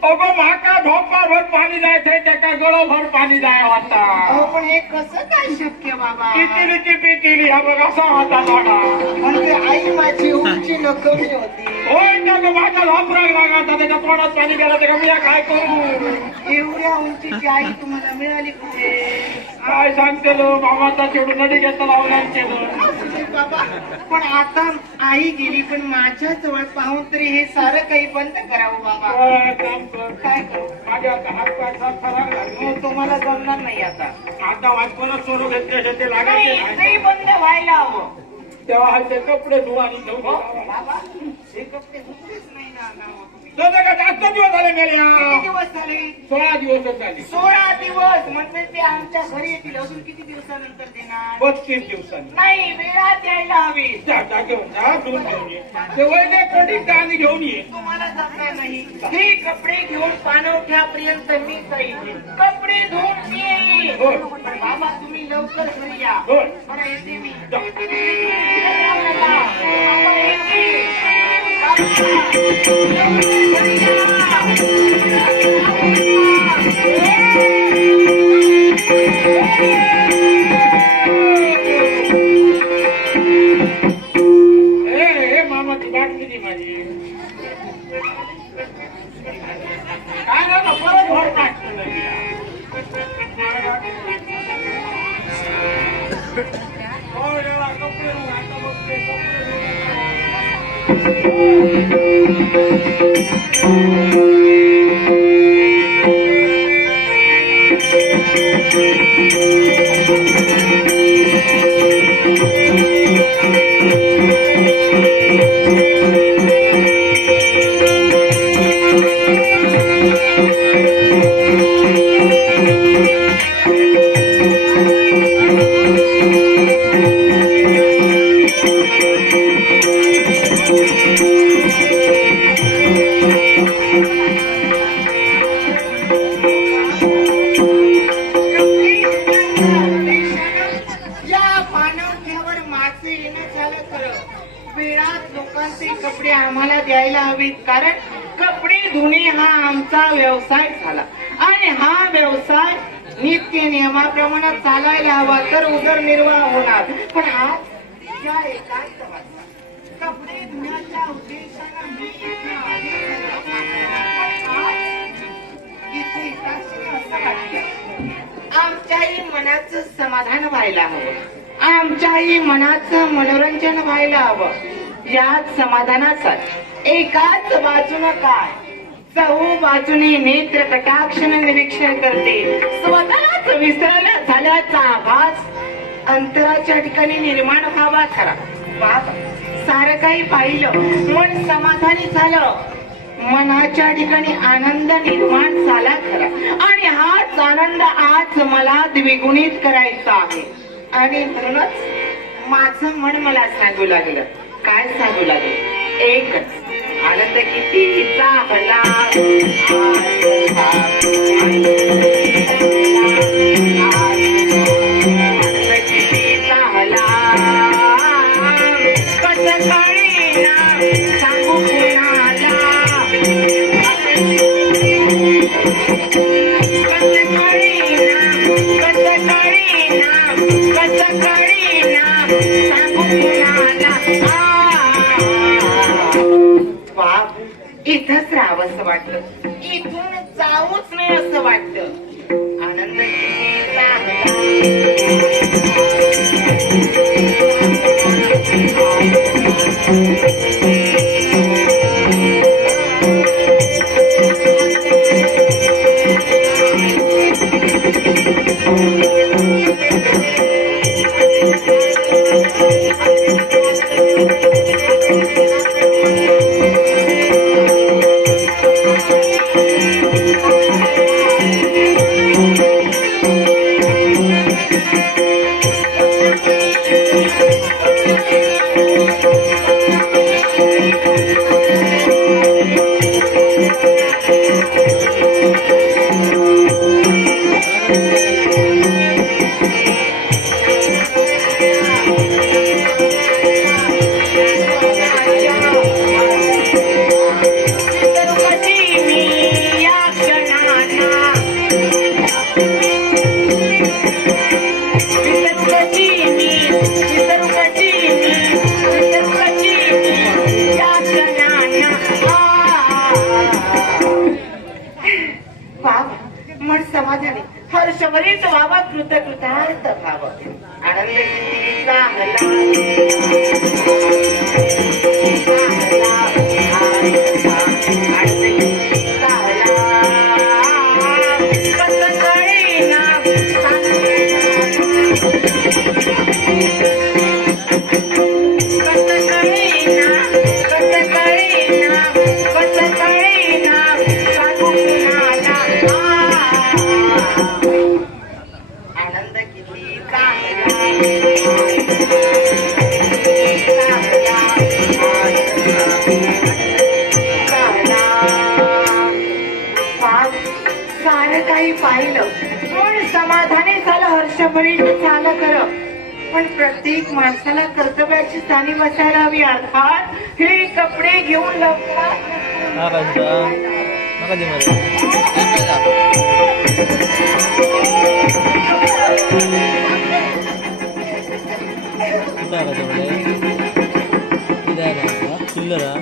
अगो माका धोपारभर पाणी जायचंय त्याका गळभर पाणी जाय होता अहो, पण हे कसं काय शक्य बाबा? किती पिकिली हा बघ असा होता बघा म्हणजे आई माझी उंची न कमी होती. होय ना ग माझा धापराग लागायचा त्याच्या तोंडात पाणी गेलं तर मी काय करू एवढ्या उंचीची आई तुम्हाला मिळाली कुठे? काय सांगते लो मामाचा चेडू नदी घेता लावला बाबा, पण आता आई गेली, पण माझ्या जवळ पाहून तरी हे सारं काही बंद करावं बाबा. काम कर काय करू? माझ्या हात पायचा फराक लागले हो, तुम्हाला जमणार नाही आता. आता वाचपणच सोडून घेतले ते नाही, लागायचे नाही बंद व्हायला हवं. तेव्हा ते कपडे धुवा आणि हो, धुवा बाबा, हे कपडे धुतलेच नाही ना नाव तुम्ही. का जास्त दिवस झाले किती मेल्या दिवस झाले? 16 दिवसच झाले 16 दिवस. म्हणजे ते आमच्या घरी येतील. अजून किती दिवसानंतर देणार? 32 दिवसांनी नाही, वेळात यायला हवी. जा घेऊन जा दूध घेऊन ये ते वैद्य कटिंग आणि घेऊन ये तुम्हाला जमणार नाही. हे कपडे घेऊन पाणवठ्यापर्यंत मी जाईल. कपडे धुवून मी येईल. होय. पण बाबा, तुम्ही लवकर घरी या. होय. बरं, येते मी. जा. बाबा, येते. ए मामाची बाट किती माझी काय ना परत भर टाकतो कपडे या पाणवठ्यावर मासे येणं झालं खरं. वेळात लोकांचे कपडे आम्हाला द्यायला हवीत, कारण कपडे धुणे हा आमचा व्यवसाय झाला आणि हा व्यवसाय नित्य नियमाप्रमाणे चालायला हवा, तर उदरनिर्वाह होणार. पण आज या एकांत वाजता कपडे धुण्याच्या उद्देशानं मी इथे आले खरं. पण आज इथे येताना असं वाटतं, आमच्याही मनाचं समाधान व्हायला हवं, आमच्याही मनाचं मनोरंजन व्हायला हवं. याच समाधानासाठी एकाच बाजूनं काय, चहू बाजूने नेत्र कटाक्षाने निरीक्षण करते. स्वतःच विसरल्या झाल्याचा आभास अंतराच्या ठिकाणी निर्माण व्हावा खरा. बाप, सारं काही पाहिलं, मन समाधानी झालं, मनाच्या ठिकाणी आनंद निर्माण झाला खरा. आणि हाच आनंद आज मला द्विगुणित करायचा आहे. आणि म्हणूनच माझं मन मला सांगू लागलं. काय सांगू लागलं? एकच, आनंद किती चाहला आनंद किती चाहला, कसं कळेना सांगू कुणाला, कसं कळेना सांगू कुणाला. बाप, इथंच राहावंसं वाटलं, इथून जाऊच नाही असं वाटतं. आनंद किती चांगला. त्वरित व्हावा कृतकृतार्थ भाव आनंद कितीचा हला पाहिलं पण समाधानी झालं हर्षभरी झालं खरं पण प्रत्येक माणसाला कर्तव्याची जाणीव असायला हवी अर्थात हे कपडे घेऊन लवकर चिल्लरा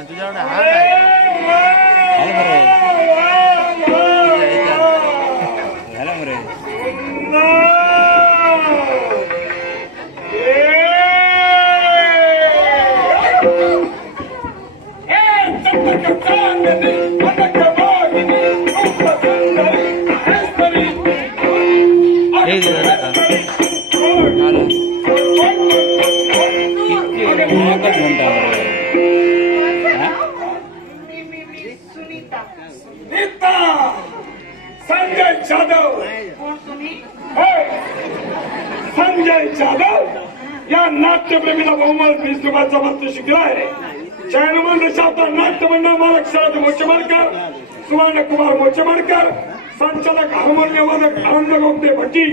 तुझ्याकडे झाला मरे संजय जाधव कोण तुम्ही संजय जाधव या नाट्यप्रेमीला बहुमत विष्णुबाचा मंत्र शिकलाय जयनमन देशाचा नाट्यमंडळ मालक शरद मोचेमाडकर सुवर्ण कुमार मोचेमाडकर संचालक हार्मोनियम वादक आनंद गोगटे भट्टी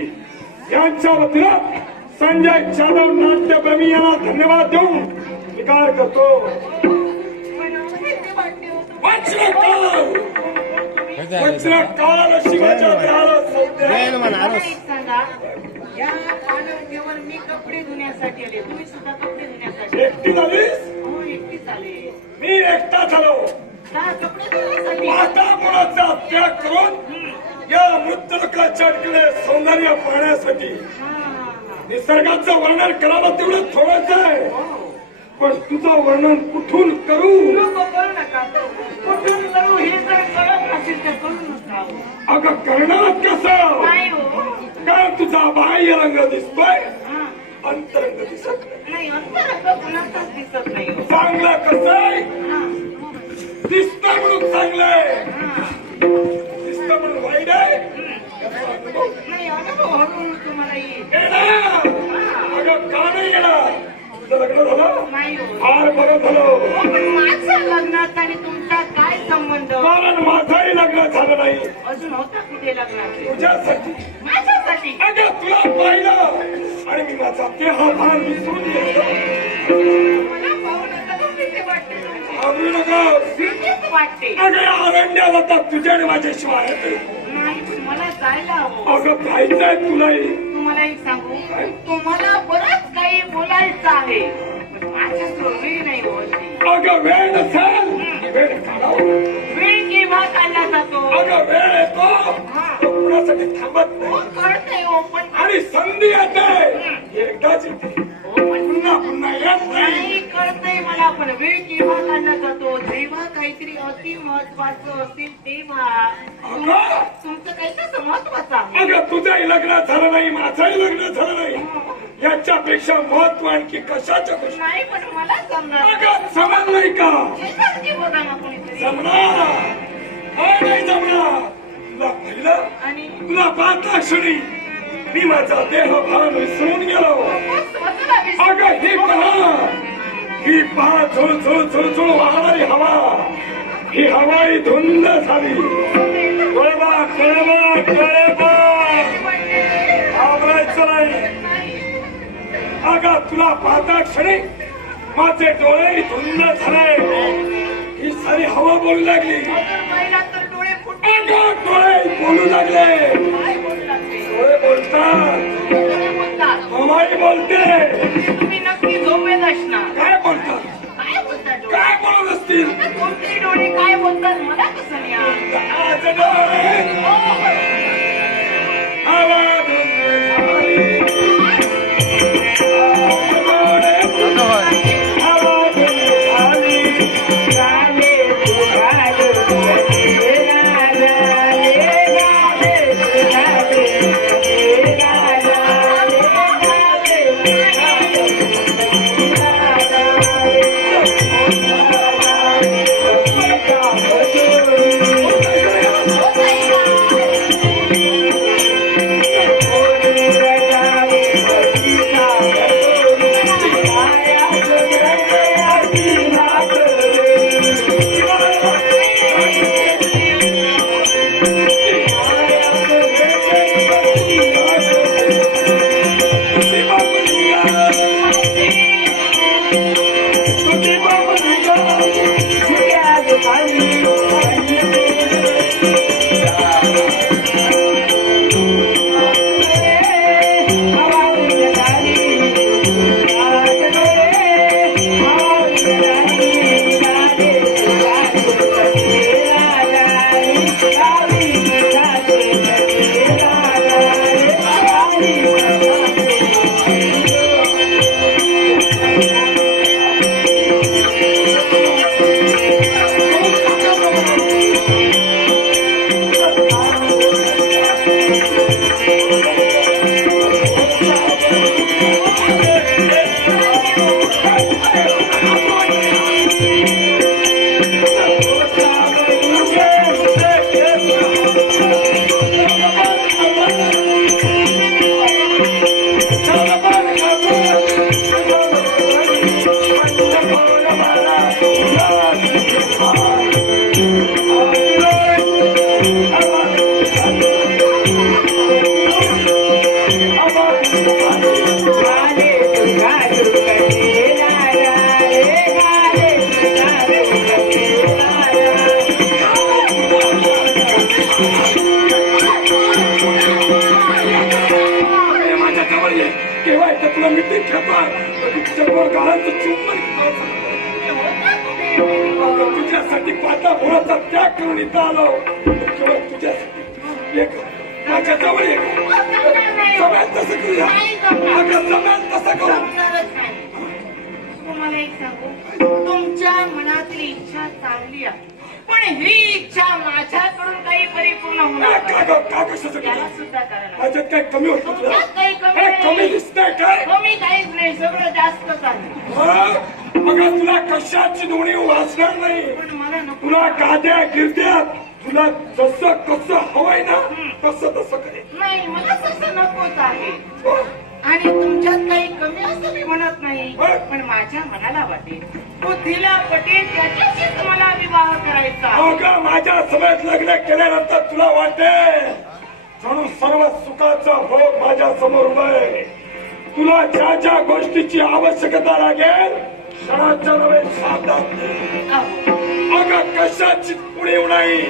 यांच्या वतीनं संजय जाधव नाट्यप्रेमी यांना धन्यवाद देऊन स्वीकार करतो. वज्रकाल शिवाच्या देहाला सांगा या कानावर मी कपडे धुण्यासाठी आले तुम्ही सुद्धा कपडे धुण्यासाठी एकटी झालीस हो एकटीच आले मी एकटा झालो कपडे धुण्यासाठी वातावरणाचा त्याग करून या मृत्यूला चटकले सौंदर्य पाहण्यासाठी निसर्गाचं वर्णन करावं तेवढं थोडंच आहे पण तुझं वर्णन कुठून करू करू नका कुठून करू हे जर कळत नसेल तर करू नका अगं करणार कसं नाही हो कारण तुझा बाह्य रंग दिसतोय अंतरंग दिसत नाही अंतरंग कुणाचाच दिसत नाही हो. चांगलं कसं आहे दिसतं म्हणून चांगलंय दिसतं म्हणून वाईट आहे नाही अनुभव हळूहळू तुम्हाला येईल येणार अगं का नाही येणार तुझं लग्न झालं नाही हो फार बरं झालं पण माझ्या लग्नात आणि तुमचा काय संबंध कारण माझंही लग्न झालं नाही अजून होता कुठे लग्नाचे तुझ्यासाठी माझ्यासाठी अगं तुला पाहिलं आणि मी माझा देहभान विसरून गेलो मला पाहून कधी भीती वाटते तुमची. आवडू नका भीतीच वाटते अगं या अरण्याला तर तुझ्या आणि माझ्याशिवाय आहे नाही पण मला जायला हवं अगं जायचंय तुलाही तुम्हाला एक सांगू तुम्हाला बरंच काही बोलायचं आहे पण माझ्याजवळ वेळ नाही होती अगं वेळ नसेल वेळ काढावं वेळ केव्हा काढला जातो अगं वेळ येतो तो कुणासाठी थांबत हो, नाही कळतंय हो पण आणि संधी येते एकदाच येते हो, पण पुन्हा पुन्हा येत नाही नाही कळतंय मला पण वेळ केव्हा काढला जातो जेव्हा काहीतरी अति महत्वाचं असेल तेव्हा अगं तुमचं काही तसं महत्वाचं आहे अगं तुझंही लग्न झालं नाही माझंही लग्न झालं नाही याच्यापेक्षा महत्व आणखी कशाच्या गोष्टी नाही पण मला जमणार अगं जमणार नाही का येणार की बघा ना कोणीतरी जमणार काय नाही जमणार तुला पाहिलं आणि तुला पाहता क्षणी मी माझा देह भान विसरून गेलो स्वतःला विसरून अगं ही पहा झुळ झुळ झुळ झुळ वाहणारी हवा ही हवाई धुंद झाली कळबा कळबा कळबा घाबरायचं नाही अगं तुला पाहता क्षणी माझे डोळे धुंद झाले ही सारी हवा बोलू लागली पहिला तर डोळे फुटले अगं डोळे बोलू लागले काय बोलतात ते? डोळे बोलतात काय बोलतात हवाई बोलते तुम्ही नक्की झोपेत असणार काय बोलतात काय बोलतात डोळे? काय बोलत असतील कोणते डोळे काय बोलतात मला कसं नाही आज डोळे आवाजून झाली. केव्हा येतं तुला मिटिंग ठेवणार गाळाचं चुंबन तुझ्यासाठी पाता भोराचा त्याग करून इथं आलो केवळ तुझ्यासाठी एक माझ्या जवळ एक सगळ्यात तसं करूया अगं सगळ्यात तसं करू तुम्हाला एक सांगू तुमच्या मनातली इच्छा चांगली आहे पण ही इच्छा माझ्याकडून काही परिपूर्ण होणार त्याला सुद्धा करायला माझ्यात काय कमी होत तुला काही कमी दिसतंय काय कमी काहीच नाही सगळं जास्तच आहे मग तुला कशाची दोन्ही वाचणार नाही पण मला नको तुला गाद्या गिरद्या तुला जसं कसं हवंय ना तसं करे नाही मला तसं नकोच आहे आणि तुमच्यात काही कमी असं मी म्हणत नाही पण माझ्या मनाला वाटेल बुद्धीला पटेल त्याच्याशीच मला विवाह करायचा अगं माझ्या समेत लग्न केल्यानंतर तुला वाटते जणू सर्व सुखाचं भोग माझ्या समोर उभं आहे तुला ज्या ज्या गोष्टीची आवश्यकता लागेल क्षणाच्या नव्हे सावधान अगं कशाची पुणे नाही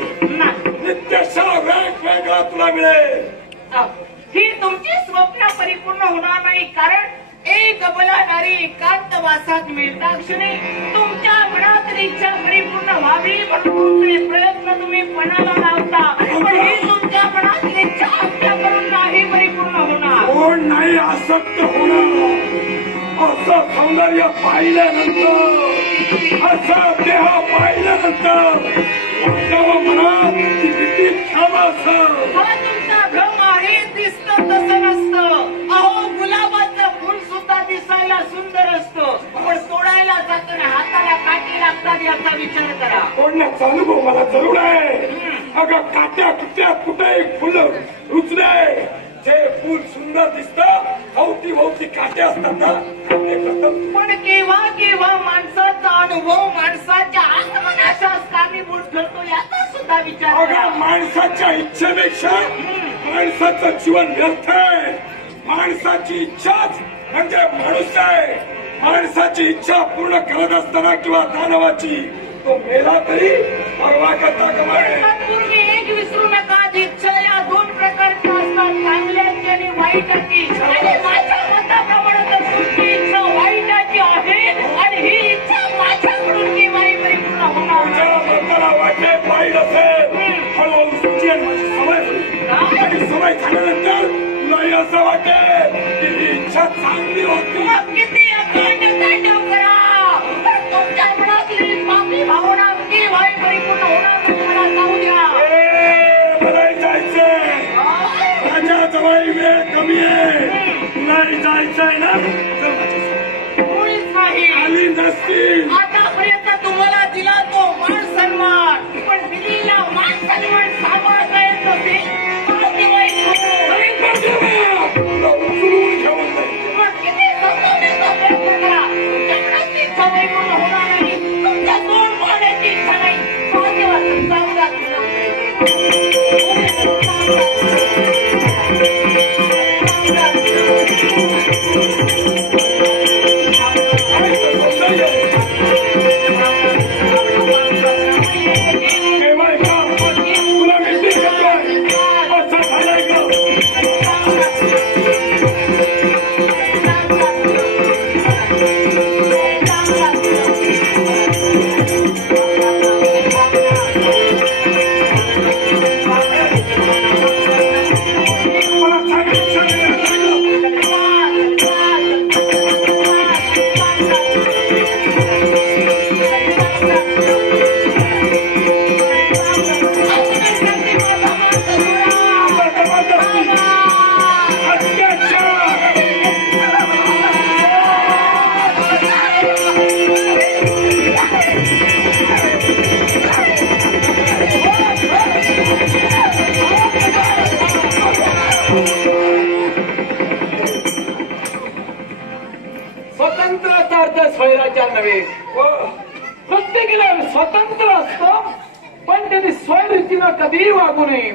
नित्यशा वेगवेगळा तुला मिळेल ही तुमची स्वप्न परिपूर्ण होणार नाही कारण एक बलाधारी एकांतवासात मिळताक्षणी तुमच्या मनातील इच्छा परिपूर्ण व्हावी म्हणून तुमचे प्रयत्न तुम्ही पणाला लावता पण ही तुमच्या मनातील इच्छा आमच्याकडून नाही परिपूर्ण होणार कोण नाही आसक्त होणार असं सौंदर्य पाहिल्यानंतर असं देह पाहिल्यानंतर मनात ती भीती ठेवा तुमचा भ्रम आहे दिसतं तसं नसतं अहो गुलाबाचं फुल सुद्धा दिसायला सुंदर असतं पण तोडायला जाताना हाताला काटे लागतात याचा विचार करा तोडण्याचा अनुभव मला जरूर आहे अगं काट्या कुट्या कुठेही फुल रुचले जे फुल सुंदर दिसतं भोवती भोवती काटे असतात ना पण केव्हा केव्हा माणसाचा अनुभव माणसाच्या आत्मनाशास कारणीभूत ठरतो याचा सुद्धा विचार करा अगं माणसाच्या इच्छेपेक्षा माणसाचं जीवन व्यर्थ आहे माणसाची इच्छाच म्हणजे माणूस आहे माणसाची इच्छा पूर्ण करत असताना किंवा दानवाची तो मेला तरी परवा करता कमाय पूर्वी एक विसरू नका इच्छा या दोन प्रकारच्या असतात चांगल्याची आणि वाईटाची आणि माझ्या मताप्रमाणे तर तुमची इच्छा वाईटाची आहे आणि ही इच्छा माझ्याकडून केव्हाही परिपूर्ण होणार तुझ्या मताला वाटते नाही जायचंय ना चल माझ्यासोबत. मुळीच नाही. आली नसतील आतापर्यंत तुम्हाला दिला तो मान सन्मान, पण दिलेला मान सन्मान सांभाळता येत नसेल, तर ते वाईट होतं. नाही पाठवा. तुला उचलून घेऊन जाईल. मग किती समजवण्याचा प्रयत्न करा, तुमच्याकडे ती सवय पूर्ण होणार नाही. तुमच्या तोंड पाहण्याची इच्छा नाही. भाग्यवान चांगला तुला हे बायका, तुला भीती करतोय. असं झालंय का? मला सांगायचं नाही. स्वतंत्राचा अर्थ स्वैराचार नव्हे. प्रत्येकाला स्वतंत्र असतं, पण त्यांनी स्वयरीतीनं कधीही वागू नये.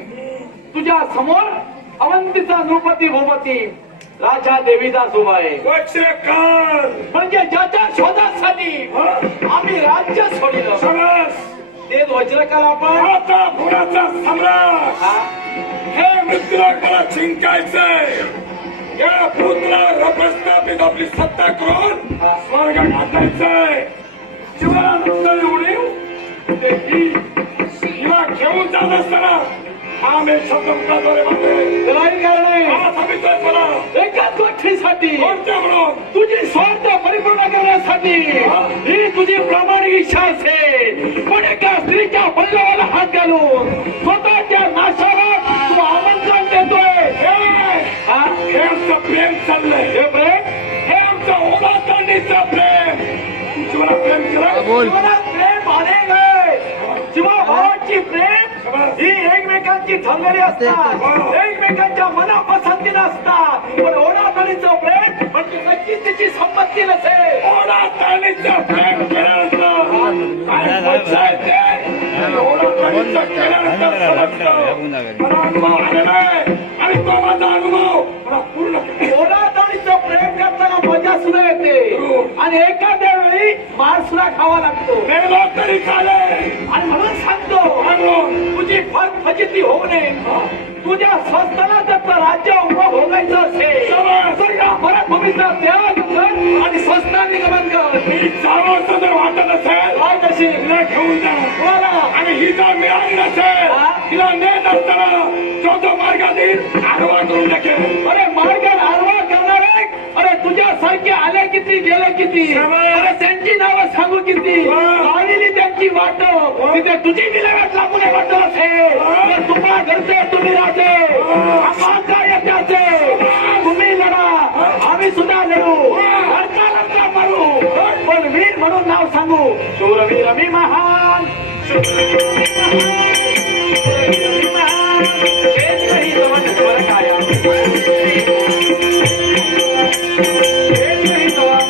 तुझ्या समोर अवंतीचा नृपती भूपती राजा देवीदास उभा आहे. वज्रकाल म्हणजे ज्याच्या शोधासाठी आम्ही राज्य सोडिलं समस ते वज्रकाल आपण आता पुण्याचा सम्राट. हा? हे मित्र मला जिंकायचंय. या पुत्रावर प्रस्थापित आपली सत्ता करून स्वर्ग गाठायचंय. जीवना नुसतं उडीव ते ही हिला घेऊन जात असताना आम्ही शब्दमुखाद्वारे बांधले. त्यालाही कारण आहे. हा सांगितलंय मला एकाच गोष्टीसाठी, कोणत्या म्हणून तुझी स्वार्थ परिपूर्ण करण्यासाठी ही तुझी प्रामाणिक इच्छा असेल. पण एका स्त्रीच्या पल्लवाला हात घालून स्वतःच्या नाशाला तू आमंत्रण देतोय. हा? हे आमचं प्रेम चाललंय. हे प्रेम हे आमचं ओलातांडीचं प्रेम. तू जीवनात प्रेम केलं. बोल. जीवनात प्रेम अनेक आहे. जीवा भावाची प्रेम ही एकमेकांची ठरलेली असतात, एकमेकांच्या मनापसंतीनं असतात. पण ओढाताणीचं प्रेम म्हणजे नक्की तिची संपत्ती नसेल. ओलातांडीचं प्रेम केल्यानंतर काय मजा येते. आणि ओलातांडीचं केल्यानंतर समजतं. मला अनुभव आलेला आहे आणि तो माझा अनुभव मला पूर्ण ओढाताणीचं प्रेम करताना मजा सुद्धा येते आणि एखाद्या वेळी मार सुद्धा खावा लागतो. मेलो तरी चालेल. आणि म्हणून सांगतो, म्हणून तुझी फजिती होऊ नये. तुझ्या स्वस्ताला जर राज्य उभं भोगायचं असेल तर या मराठभूमीचा त्याग कर आणि स्वस्तांनी गमन कर. मी जावं जर वाटत असेल काय कशी तिला घेऊन जा. कोणाला? आणि ही जर मिळाली नसेल तिला नेत असताना जो मार्गातील आडवा करून टाकेल. अरे मार्ग आडवा करणारे, अरे तुझ्यासारखे आले किती गेले किती, अरे त्यांची नावं सांगू किती. आलेली त्यांची वाट तिथे तुझी विल्हेवाट लागू नये वाटत असेल तर तुम्हाला घरचे तुम्ही राहते आम्हाला येते. तुम्ही लढा, आम्ही सुद्धा लढू, लढता मारू, पण वीर म्हणून नाव सांगू. शूरवीर मी महान, शूरवीर मी महान, शूरवीर मी महान. शेतकरी जवळ वर काया, शेतकरी जवळ, शेतकरी जवळ.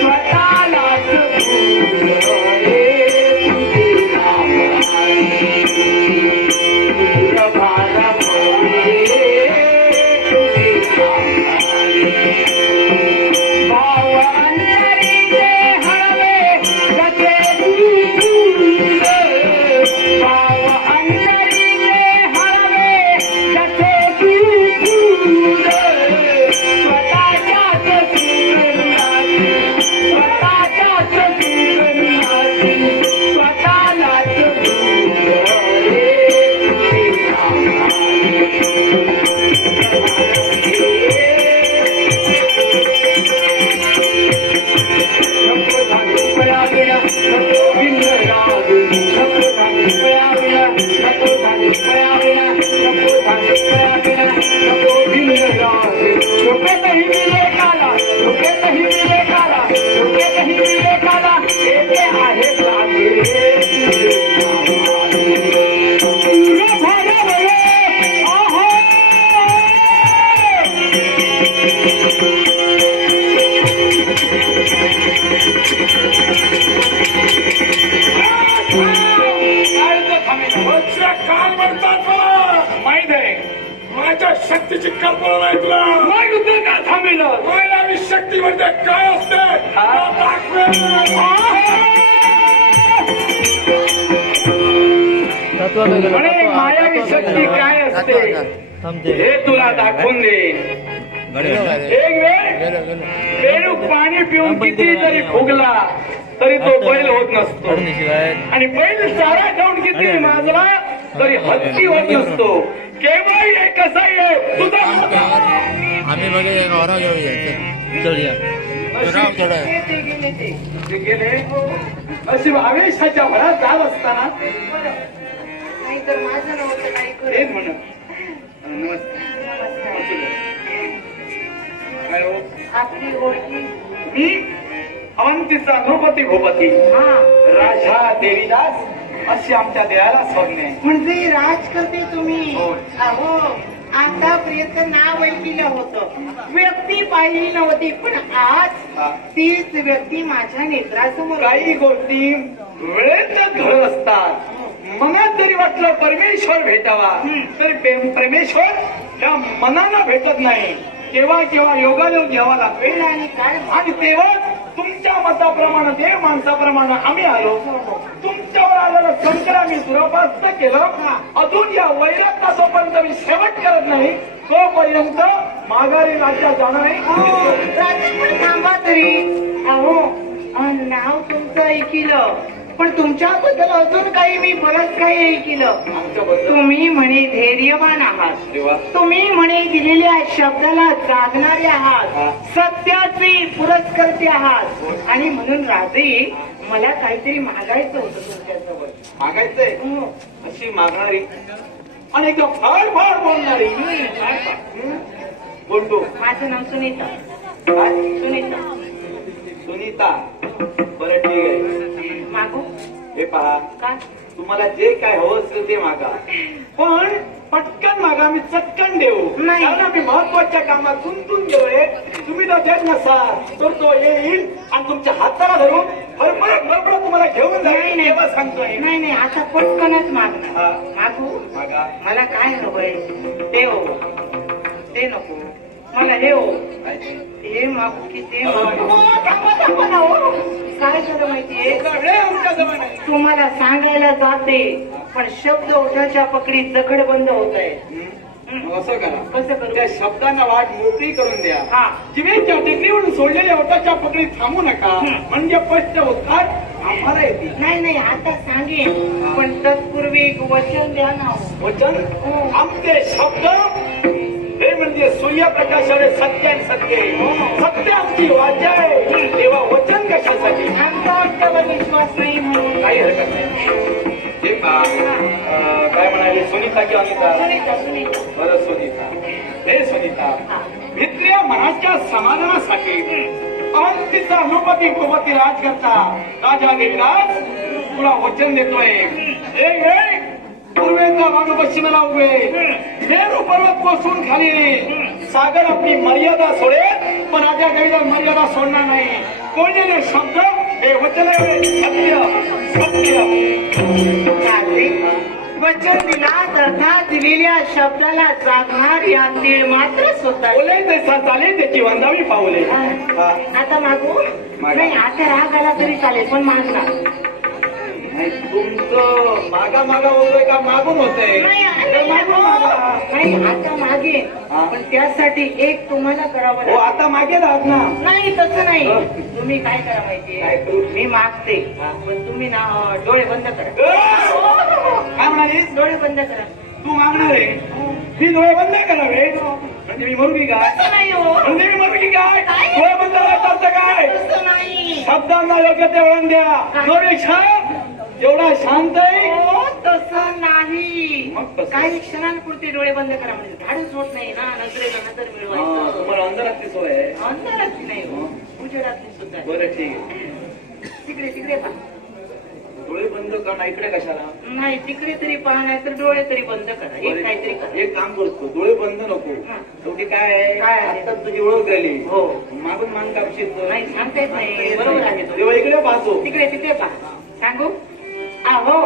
स्वतःलाच काय म्हणतात माहित आहे माझ्या शक्तीची कल्पना नाही तुला मग युद्ध का थांबलं मायावी शक्ती म्हणजे काय असते म्हणे मायावी शक्ती काय असते हे तुला दाखवून दे एक वेळ वेळू पाणी पिऊन किती जरी फुगला तरी तो बैल होत नसतो आणि बैल चारा खाऊन किती माजला तरी हत्ती होत नसतो केवळ एकच आहे तुझा आम्ही बघे गौरव घेऊया चढूया राव चढ ते गेले अशी आवेशाच्या भरात जात असताना नाहीतर माझं नव्हतं काही तेच करत. म्हणत नमस्कार. काय हो? आपली ओळखी मी अवंतीचा नृपती भूपती हा राजा देवीदास अशी आमच्या देहाला सोडणे म्हणजे राज करते तुम्ही हो. अहो आतापर्यंत नाव ऐकलं होतं व्यक्ती पाहिली नव्हती पण आज तीच व्यक्ती माझ्या नेत्रासमोर काही गोष्टी वेळेतच घडत असतात मनात जरी वाटलं परमेश्वर भेटावा तर परमेश्वर त्या मनाला भेटत नाही केव्हा केव्हा योगायोग घ्यावा लागेल वेळ आणि काळ आणि तेव्हा तुमच्या मताप्रमाणे देव माणसाप्रमाणे आम्ही आलो तुमच्यावर आलेलं संकट आम्ही दुरापास्त केलं अजून या वैराचा जोपर्यंत मी शेवट करत नाही तोपर्यंत माघारी राज्यात जाणार नाही पण थांबा तरी अहो नाव तुमचं ऐकिलं पण तुमच्याबद्दल अजून काही मी बरंच काही ऐकिलं आमच्याबद्दल तुम्ही म्हणे धैर्यवान आहात देवा तुम्ही म्हणे दिलेल्या शब्दाला जागणारे आहात सत्याचे पुरस्कर्ते आहात आणि म्हणून राजे मला काहीतरी मागायचं होतं तुमच्याजवळ मागायचंय हो. अशी मागणारी आणि एकदा फार फार बोलणारी बोलतो माझं नाव सुनीता काय? सुनीता सुनीता बरं ठीक आहे मागू हे पहा का तुम्हाला जे काय हवं असेल ते मागा पण पटकन मागा मी चटकन देऊ नाही. कारण आम्ही महत्वाच्या कामात गुंतून गेलोय तुम्ही जर देत नसाल तर तो येईल आणि तुमच्या हाताला धरून फरफरत तुम्हाला घेऊन नाही, जाईल नाही. तेव्हा सांगतोय नाही नाही आता पटकनच मागणार हा. मागू मागा मला काय हवंय ते हो ते नको मला हे हो हे मागू की ते मागू थांबा ना हो काय झालं माहितीये सगळे आमच्या जवळ नाही. तुम्हाला सांगायला जाते पण शब्द ओठाच्या पकडीत जखड बंद होत आहे मग असं करा कसं करू त्या शब्दांना वाट मोकळी करून द्या हा जिवेच्या टेकडीवरून सोडलेल्या ओटाच्या पकडीत थांबू नका म्हणजे स्पष्ट उत्तर आम्हाला येतील नाही नाही आता सांगेन पण तत्पूर्वी एक वचन द्या ना हो. वचन आमचे शब्द हे म्हणजे सूर्यप्रकाशाने सत्य आणि सत्य सत्य आमची वाचा आहे तेव्हा वचन कशासाठी आमचा वाटतं विश्वास नाही म्हणून काही हरकत नाही हे पहा, काय म्हणाले सुनीता की अनिता सुनीता सुनीता बरं सुनीता हे सुनीता भित्र्या मनाच्या समाधानासाठी अवंतीचा अनुपती भूपती राज करता राजा देवीदास तुला वचन देतोय एक वेळ पूर्वेचा बाजू पश्चिमेला उभे मेरू पर्वत कोसळून खाली येईल सागर आपली मर्यादा सोडेल पण राजा देवीदास मर्यादा सोडणार नाही कोणलेले शब्द हे वचन आहे सत्य सत्य. चालते. वचन दिला तथा दिलेल्या शब्दाला जागणार या तीळ मात्र स्वतः. बोले तसा चालेल त्याची वंदावी पावले. हा. आता मागू नाही, आता राग आला तरी चालेल पण मागणार नाही, तुमचं मागा मागा होतोय का मागून होतंय? नाही, नाही, आता मागे हा. पण त्यासाठी एक तुम्हाला करावं हो लागेल. आता मागे राहत ना. नाही तसं नाही. हो. तुम्ही काय करा काय माहितीये, करू? मी मागते पण तुम्ही ना डोळे बंद करा. काय म्हणालीस? डोळे बंद करा. तू मागणार आहे मी डोळे बंद करावे म्हणजे मी मरू की काय? तसं नाही हो. म्हणजे मी मरू की काय? काय? डोळे बंद करता काय? तसं नाही. शब्दांना योग्य ते वळण द्या. जोपेक्षा एवढा शांत आहे. हो, तसं नाही. मग कसं? काही क्षणांपुरते डोळे बंद करा म्हणजे धाडच होत नाही ना, नजरेला नजर हा, मिळवायचं. तुम्हाला अंधारातली सोय आहे. अंधारातली नाही हो, उजेडातली सुद्धा आहे. बरं ठीक आहे. तिकडे तिकडे पहा. डोळे बंद करणं इकडे कशाला? नाही तिकडे तरी पहा, नाही तर डोळे तरी बंद करा. एक काहीतरी करा. एक काम करतो डोळे बंद नको. हा. शेवटी काय आहे? काय आहे? आता तुझी ओळख झाली. हो. मागून मान कापशील तो. नाही सांगता येत नाही. बरोबर आहे तो. तेव्हा इकडे पाहतो. तिकडे तिथे पहा. सांगू अहो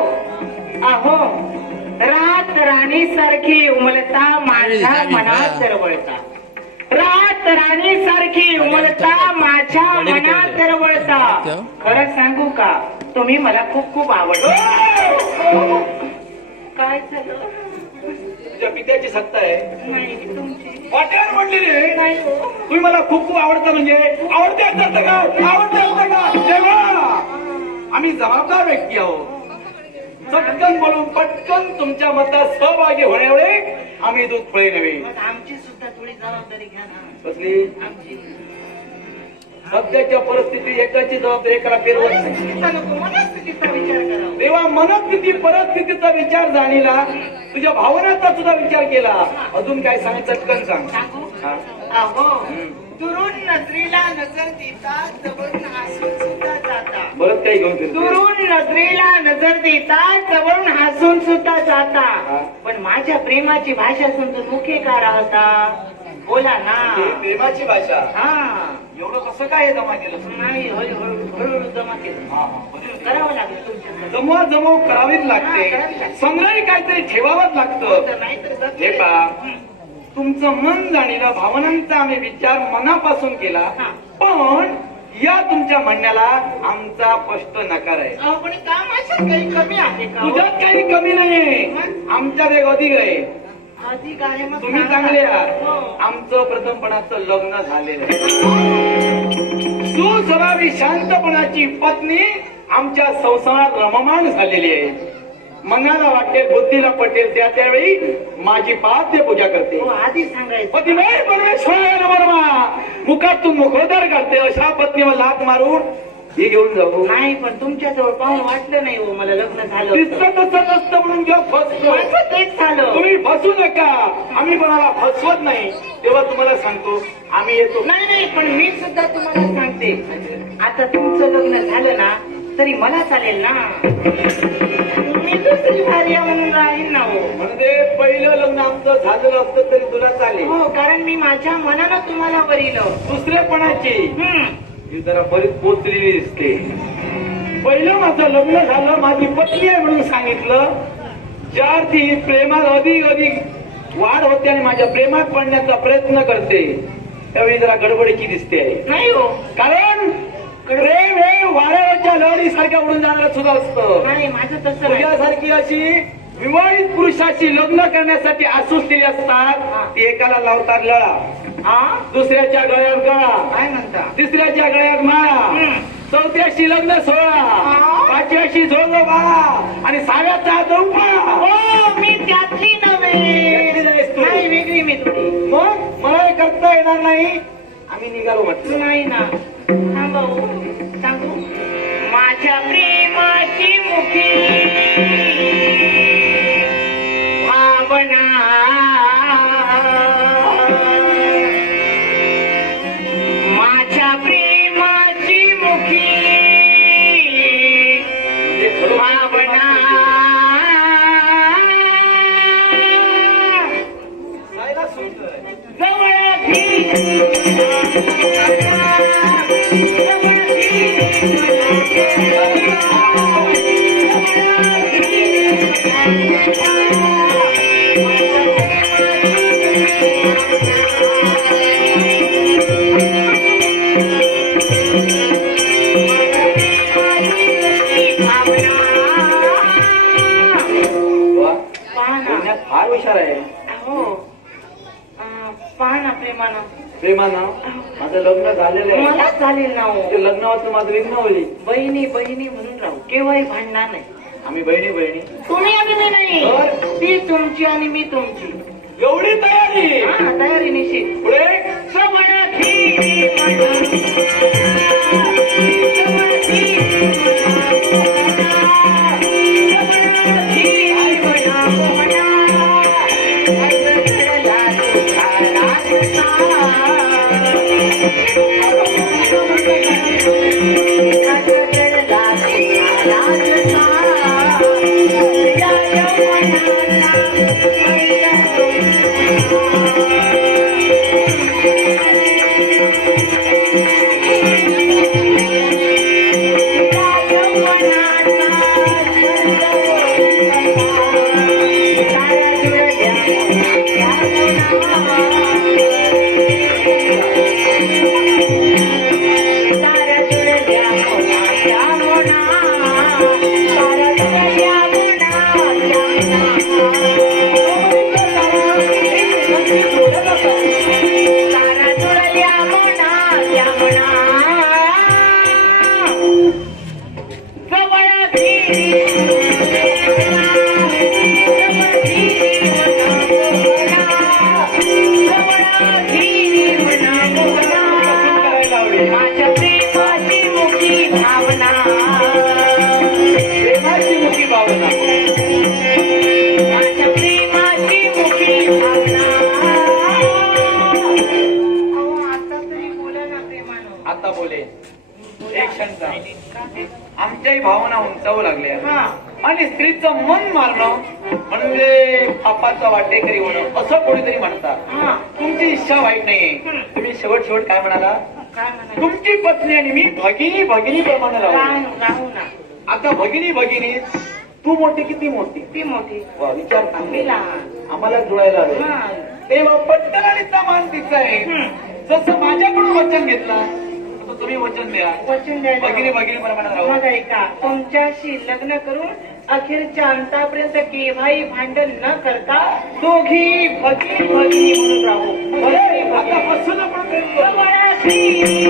अहो रात राणी सारखी उमलता माझ्या मनात दरवळता. रात राणी सारखी उमलता माझ्या मनात दरवळता. खरं सांगू का तुम्ही मला खूप खूप आवडता. काय झालं? तुझ्या पित्याची सत्ता आहे. नाही तुमची वाट्यावर म्हणली रे. नाही हो. तुम्ही मला खूप खूप आवडता म्हणजे आवडते असतं का? आवडते असतं का? तेव्हा आम्ही जबाबदार व्यक्ती आहोत. चटकन बोलून पटकन तुमच्या मतात सहभागी होण्याएवढे आम्ही दूध फळे नव्हे. मग आमची सुद्धा थोडी जबाबदारी घ्या ना. कसली? आमची सध्याच्या परिस्थिती एकाची जबाबदारी एकाला पेरवत नाही. मनस्थितीचा नको, मनस्थितीचा विचार करावा. तेव्हा मनस्थिती परिस्थितीचा विचार जाणीला, तुझ्या भावनाचा सुद्धा विचार केला. अजून काय सांग चटकन सांग. सांगू हा. अहो दुरून नजरेला नजर देता जवळून हसून सुद्धा जाता. बरंच काही घेऊन फिरतो. दुरून नजरेला नजर देता जवळून हसून सुद्धा जाता. हा. पण माझ्या प्रेमाची भाषा समजून मुखे का राहता? बोला ना. ही प्रेमाची भाषा. हा एवढं कसं काय जमा केलं? नाही हळूहळू हळूहळू जमा केलं. हा, हा, बरं. करावं लागेल तुमच्या जमवा जमव करावीच लागते. संग्रही काहीतरी ठेवावंच लागतं. नाही तर हे पहा, तुमचं मन जाणीला भावनांचा आम्ही विचार मनापासून केला. हा. पण या तुमच्या म्हणण्याला आमचा स्पष्ट नकार आहे. पण कामाच्यात काही कमी आहे का? तुझ्यात काही कमी नाहीये, आमच्यात एक अधिक आहे. अधिक आहे मग तुम्ही सांगा. चांगले आहात. हो. आमचं प्रथमपणाचं लग्न झालेलं आहे. सुस्वभावी शांतपणाची पत्नी आमच्या संसारात रममाण झालेली आहे. मनाला वाटेल बुद्धीला पटेल त्या त्यावेळी माझी पाद्य पूजा करते. हो, आधी सांगायचं. पतिमेय परमेश्वराय नमः. मुखातून मुखोद्धार करते. अशा पत्नीवर लात मारून ही घेऊन जाऊ. नाही पण तुमच्या जवळ पाहून वाटलं नाही हो मला लग्न झालं होतं. दिसतं तसं नसतं म्हणून घेऊ फसतो. माझं तेच झालं. तुम्ही फसू नका. आम्ही कोणाला फसवत नाही. तेव्हा तुम्हाला सांगतो आम्ही येतो. नाही नाही पण मी सुद्धा तुम्हाला सांगते, आता तुमचं लग्न झालं ना तरी मला चालेल ना. मी दुसरी भार्या म्हणून राहील ना हो. म्हणजे पहिलं लग्न आमचं झालेलं असतं तरी तुला चालेल. हो कारण मी माझ्या मनानं तुम्हाला वरिलं. दुसरेपणाची हम्म. ही जरा बरीच पोचलेली दिसते. पहिलं माझं लग्न झालं, माझी पत्नी आहे म्हणून सांगितलं. ज्या ती प्रेमात अधिक अधिक वाढ होते आणि माझ्या प्रेमात पडण्याचा प्रयत्न करते त्यावेळी जरा गडबडीची दिसते आहे. नाही हो. कारण प्रेम हे वाऱ्यावरच्या लहरी सारख्या उडून जाणार सुद्धा असतं. नाही माझं तसं नाही. तुझ्यासारखी अशी विवाहित पुरुषाची लग्न करण्यासाठी आसूस दिली असतात. ती एकाला लावतात लळा, हा दुसऱ्याच्या गळ्यात गळा, काय म्हणता? तिसऱ्याच्या गळ्यात माळा, चौथ्याशी लग्न सोहळा, पाचव्याशी झोळो बाळा आणि सहाव्याचा चौपाळा. हो मी त्यातली नव्हे. नाही वेगळी मी थोडी. मग मला हे करता येणार नाही. आम्ही निघालो म्हटलं. नाही ना. हा भाऊ सांगू माझ्या प्रेमाची मुखी भावना माझ्या प्रेमाची मुखी भावना जायला सुचतंय. जवळ घे. जवळ घे. हुशार आहे हो पहा ना प्रेमानं प्रेमानं माझं लग्न झालेलं आहे मला चालेल ना हो ते लग्नावर माझं विघ्न होईल बहिणी बहिणी म्हणून राहू केव्हाही भांडणार नाही आम्ही बहिणी बहिणी तुम्ही आणि मी नाही बरं. ती तुमची आणि मी तुमची एवढी तयारी हा तयारी निश्चित पुढे आता बोले एक क्षण आमच्याही भावना उंचावू लागल्या हा आणि स्त्रीचं मन मारणं म्हणजे पापाचा वाटेकरी होणं असं कोणीतरी म्हणतात हा तुमची इच्छा वाईट नाहीये तुम्ही शेवट काय म्हणाला काय म्हणा तुमची पत्नी आणि मी भगिनी भगिनी प्रमाणे राहू राहू ना आता भगिनी भगिनी तू मोठी किती मोठी ती मोठी वा, विचार मी चांगले लहान आम्हाला जुळायला हवे हा. तेव्हा पट्टराणीचा मान तिचा आहे जसं माझ्याकडून वचन घेतला तसं तुम्ही वचन द्या वचन द्यायला भगिनी भगिनी प्रमाणे राहू मग ऐका तुमच्याशी लग्न करून अखेरच्या अंतापर्यंत केव्हाही भांडण न करता दोघी भगिनी भगिनी म्हणून राहू भगिनी आता भगिनी. बसून आपण प्रेम करू.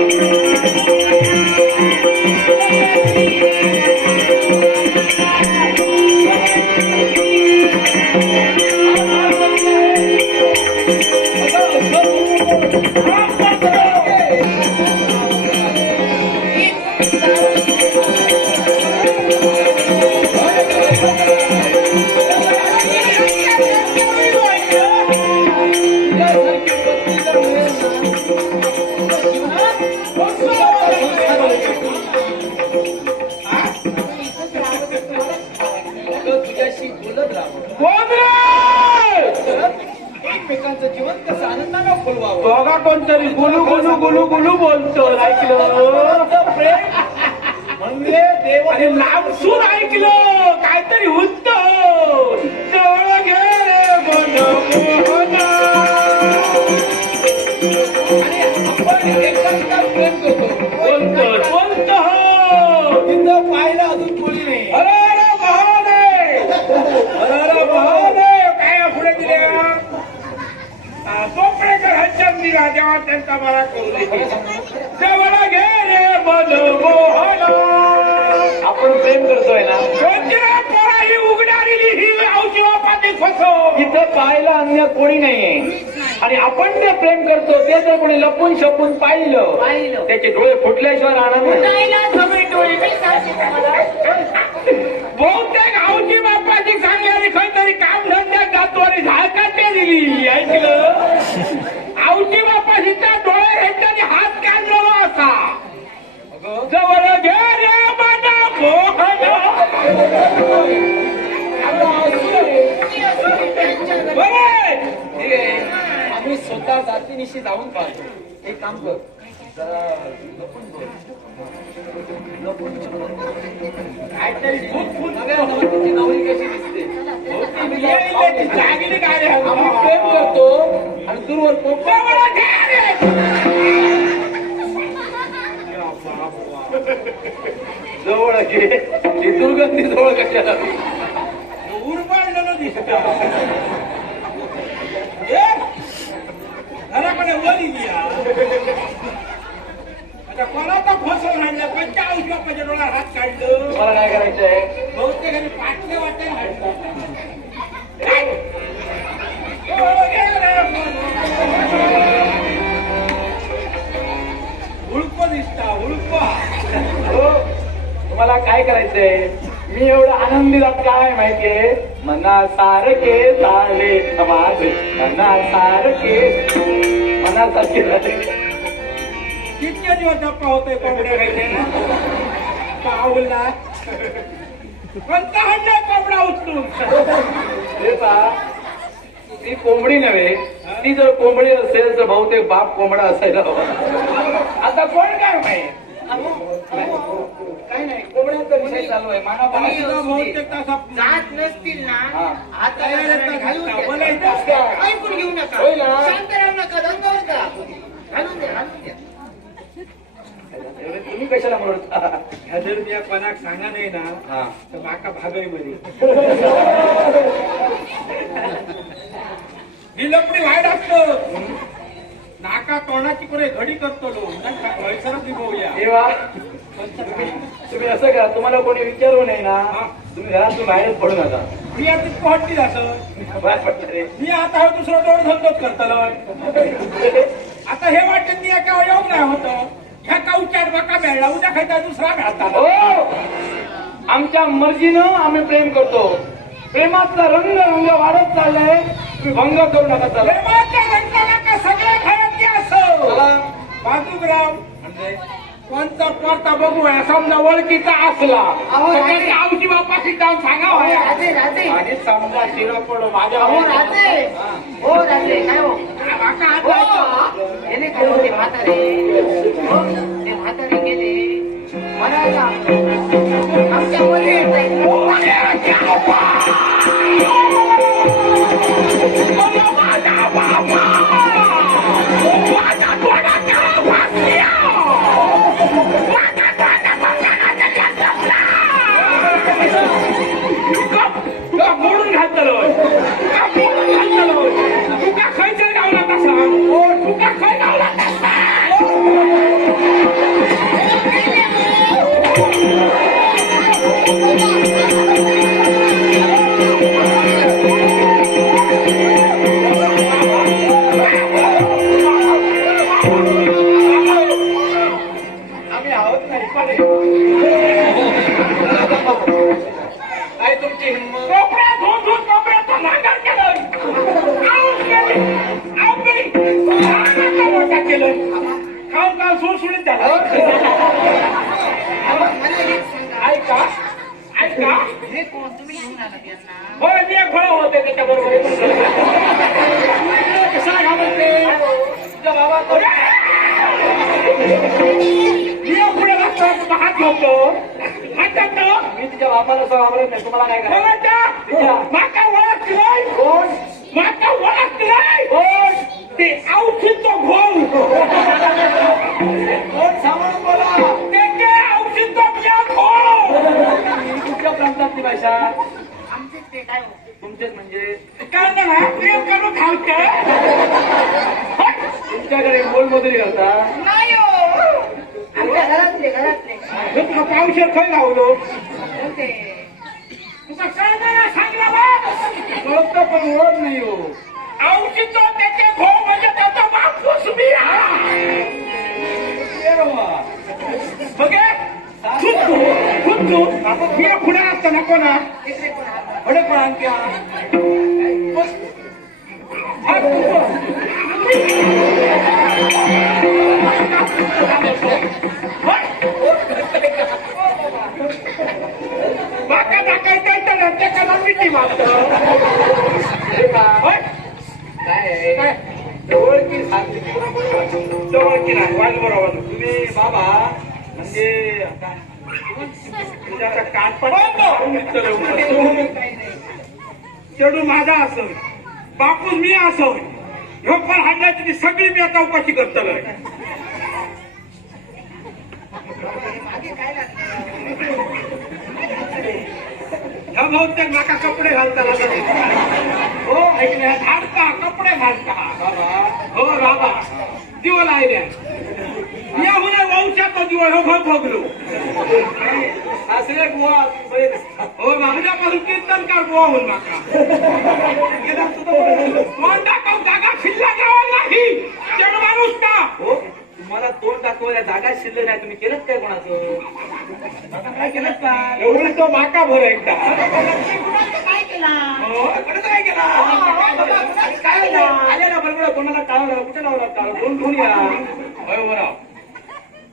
तुझ्याशी बोलत राहा एकमेकांचं जीवन कसं आनंदानं फुलवावं दोघा कोणतरी गुलू गुलू गुलू गुलू बोलतो ऐकलं प्रेम म्हणजे देव आणि लांबसून ऐकलं काहीतरी होत जवळ घे रे मन मोहन. आणि आपण एकमेकांना प्रेम करतो बोलतो बोलतो हो. तिथं पाहिलं अजून कोणी नाही अरे रे महादेव अरे महादेव काय पुढे दिले कोपडेकर हच्चंदी राजा त्यांचा मला करू दे जवळ घे रे मन मोहन. आपण प्रेम करतोय ना कोणत्या पोरा ही उघडालेली ही औषधी वापाती फसो इथं पाहायला अन्य कोणी नाहीये आणि आपण जे प्रेम करतो ते जर कोणी लपून शपून पाहिलं पाहिलं. त्याचे डोळे फुटल्याशिवाय राहणार नाही जायला सगळे डोळे मी सांगते तुम्हाला. बहुतेक औषधी बापाची सांगणारी काहीतरी काम धंद्यात जातो आणि झाडकाटे दिली ऐकलं औषधी बापाशी त्या डोळे ह्याच्याने हात काढलेला असा जवळ घे रे मन मोहन. बरे आम्ही स्वतः जातीनिशी जाऊन पाहतो एक काम कर जरा लपून बोल. काहीतरी भूत भूत नव्या जमातीची नवरी कशी दिसते जागिरी काय रे आम्ही प्रेम करतो आणि दूरवर पोपटा जवळ घे रे. जवळ घे ही दुर्गंधी जवळ कशाला उरबाडलेलं दिसत घराकडे वरी घ्या आता कोणाचा फसवून आणलं पंचा औषधाच्या डोळ्यात हात काढलं तुम्हाला काय करायचंय बहुतेक पाटले वाटेल हाडतात उळप दिसता उळप हो, तुम्हाला काय करायचंय मी एवढं आनंदी जात काय माहितीये मना सारखे झाले समाज मना सारखे मनासारखे झाले कितके दिवस गप्पा होतोय कोंबड्या खायचे ना पाऊला कोणता हल्ला कोंबडा उचलून हे पहा, ती कोंबडी नव्हे ती जर कोंबडी असेल तर बहुतेक बाप कोंबडा असायला हवा आता कोण काय माहित काय नाही कोंबड्याचा विषय चालू आहे बहुतेक तासा जात नसतील ना हा. आता घालून द्या. बोलायचं ऐकून घेऊ नका होईल ना? शांत राहू नका दंगावर करा घालून द्या घालून द्या तुम्ही कशाला म्हणता ह्या जर मी कोणाक सांगा नाही ना हा तर माका भागाई मध्ये ही लपडी व्हायला असतो नाका तोंडाची कोणी घडी करतो पैसरच निभवूया तेव्हा तुम्ही असं करा तुम्हाला कोणी विचारू नाही ना तुम्ही घरातून बाहेरच पडू नका मी आता पडली असं बाहेर पडणार रे मी आता हा दुसरा दोन धंदोच करतलो आता हे वाटत मी एका योग नाही होतं ह्या काऊच्यात बाका मिळला उद्या खायचा दुसरा मिळता हो आमच्या मर्जीनं आम्ही प्रेम करतो प्रेमाचा रंग रंग वाढत चाललाय तुम्ही भंग करू नका चला प्रेमाच्या रंगाला का सगळं खायचे असो चला बाजूग्राम म्हणजे कोणता कोणता बघूया समजा ओळखीचा असला सगळ्यांनी आवची बापाशी जाऊन सांगावं राजे राजे आणि समजा शिरा पडो माझ्या हो राजे हो राजे काय हो बाका हात हो लावतो. गेले काय हो ते म्हातारे हो ते म्हातारे गेले म्हणायला आमच्या मध्ये तुला मोडून घालतलो तुका खयच्या गावला तसा तुका खय गावला तसा आम्ही आहोत नाही पण काय तुमची हिंमत कोपऱ्या धुवून धुवून कोपऱ्याचा नांगर केलं आऊस केली आऊस केली नांगरचा मोठा केलं खाऊन खाऊन सुळसुळीत झालं मला एक सांगा ऐका ऐका हे कोण तुम्ही घेऊन आला त्यांना होय मी एक फळ होते त्याच्याबरोबर कसा घाबरते तुझ्या बाबा मी पुढे लागतो हात ठेवतो हात टाकतो मी तिच्या बापाला सांभाळत नाही तुम्हाला काय करायचं माका ओळखलंय कोण माका ओळखलंय कोण ते औषधो घोल कोण सांभाळून बोला ते औषधो घ्या घोल कुठल्या प्रांतातली भाषा आमचे ते काय हो तुमचेच म्हणजे काय ना प्रेम करून खालते तुमच्याकडे मोलमजुरी करता नाही हो आमच्या घरातले तुला पावशेर खय लावलो होते तुका कळणारा सांगला बा कळतं पण ओळख नाही हो औषधो त्याचे घोल म्हणजे त्याचा बापूस मी बघे खुद मी पुढे असतो ना कोणा तिकडे कोण हात पुढे कोण आणत्या बाका टाकायचं ना ते कला मिठी मारतो काय जवळ की सांगते जवळ की नाही वाज बरोबर तुम्ही बाबा म्हणजे तुझ्याचा कानपट चेडू माझा असं बापूस मी असं ह्यो पण हाडण्याची सगळी मी चौकशी करतलोय मागे काय लागलं ह्या बहुतेक नाका कपडे घालताना हो ऐकले धाडता कपडे कपडे घालता हो बाबा दिव लायल्या या हुने वंशाचा दिव हो भोगलो सासरे बुवा बरे दिसतात. हो माझ्यापासून कीर्तनकार बुवा होऊन माका तोंड दाखव जागा शिल्लक गावाला नाही जण माणूस का हो तुम्हाला तोंड दाखवायला जागा शिल्लक नाही तुम्ही केलं काय कोणाचं आता काय केलं का एवढी तो माका भर एकदा काय केला हो कोणाचं काय केला काय केला आलेला बरोबर कोणाला टाळलं कुठे लावला टाळ कोण घेऊन या होय उभं राव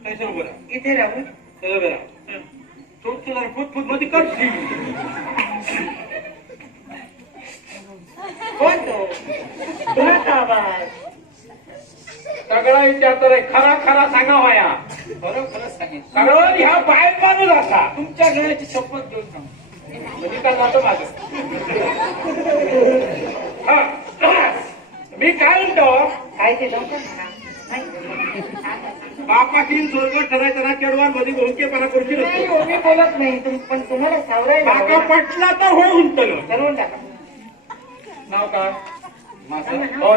कैसे उभं राव इथे राहू चल उभं राव तुझं जरा फुट मध्ये करशी कोण तो कुणाचा आवाज सगळा विचारतो रे खरा खरा सांगा वाया खरं खरं सांगितलं कारण ह्या बाहेर माणूस असा तुमच्या गळ्याची शपथ देऊन सांग म्हणजे काय जातो माझं हा. मी काय म्हणतो काय ते लवकर म्हणा बापाची स्वर्ग ठरायचं ना केडवांमध्ये भोंकेपणा करू नाही हो, मी बोलत नाही पण तुम्हाला सावराय बाका पटला तर हो म्हणतो ठरवून टाका नाव काय माझं हो.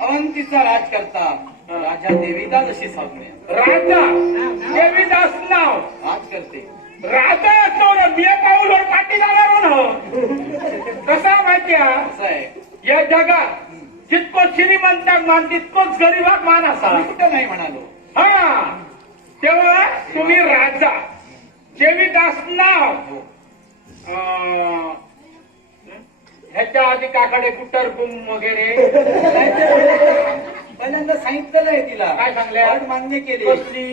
अवंतीचा राज करता राजा देवीदास अशी सावणे राजा देवीदास नाव राज करते राजा असतो ना बिया पाऊल पाठी जाणार हो कसा माहितीया असं आहे या जगात जितको श्रीमंताक मान तितकोच गरीबाक मान असा मी कुठं नाही म्हणालो हा तेव्हा तुम्ही राजा देवीदास नाव हो. ह्याच्या आधी काकडे कुटर बुम वगैरे पहिल्यांदा सांगितलेलं आहे तिला काय सांगले? वाट मान्य केली कसली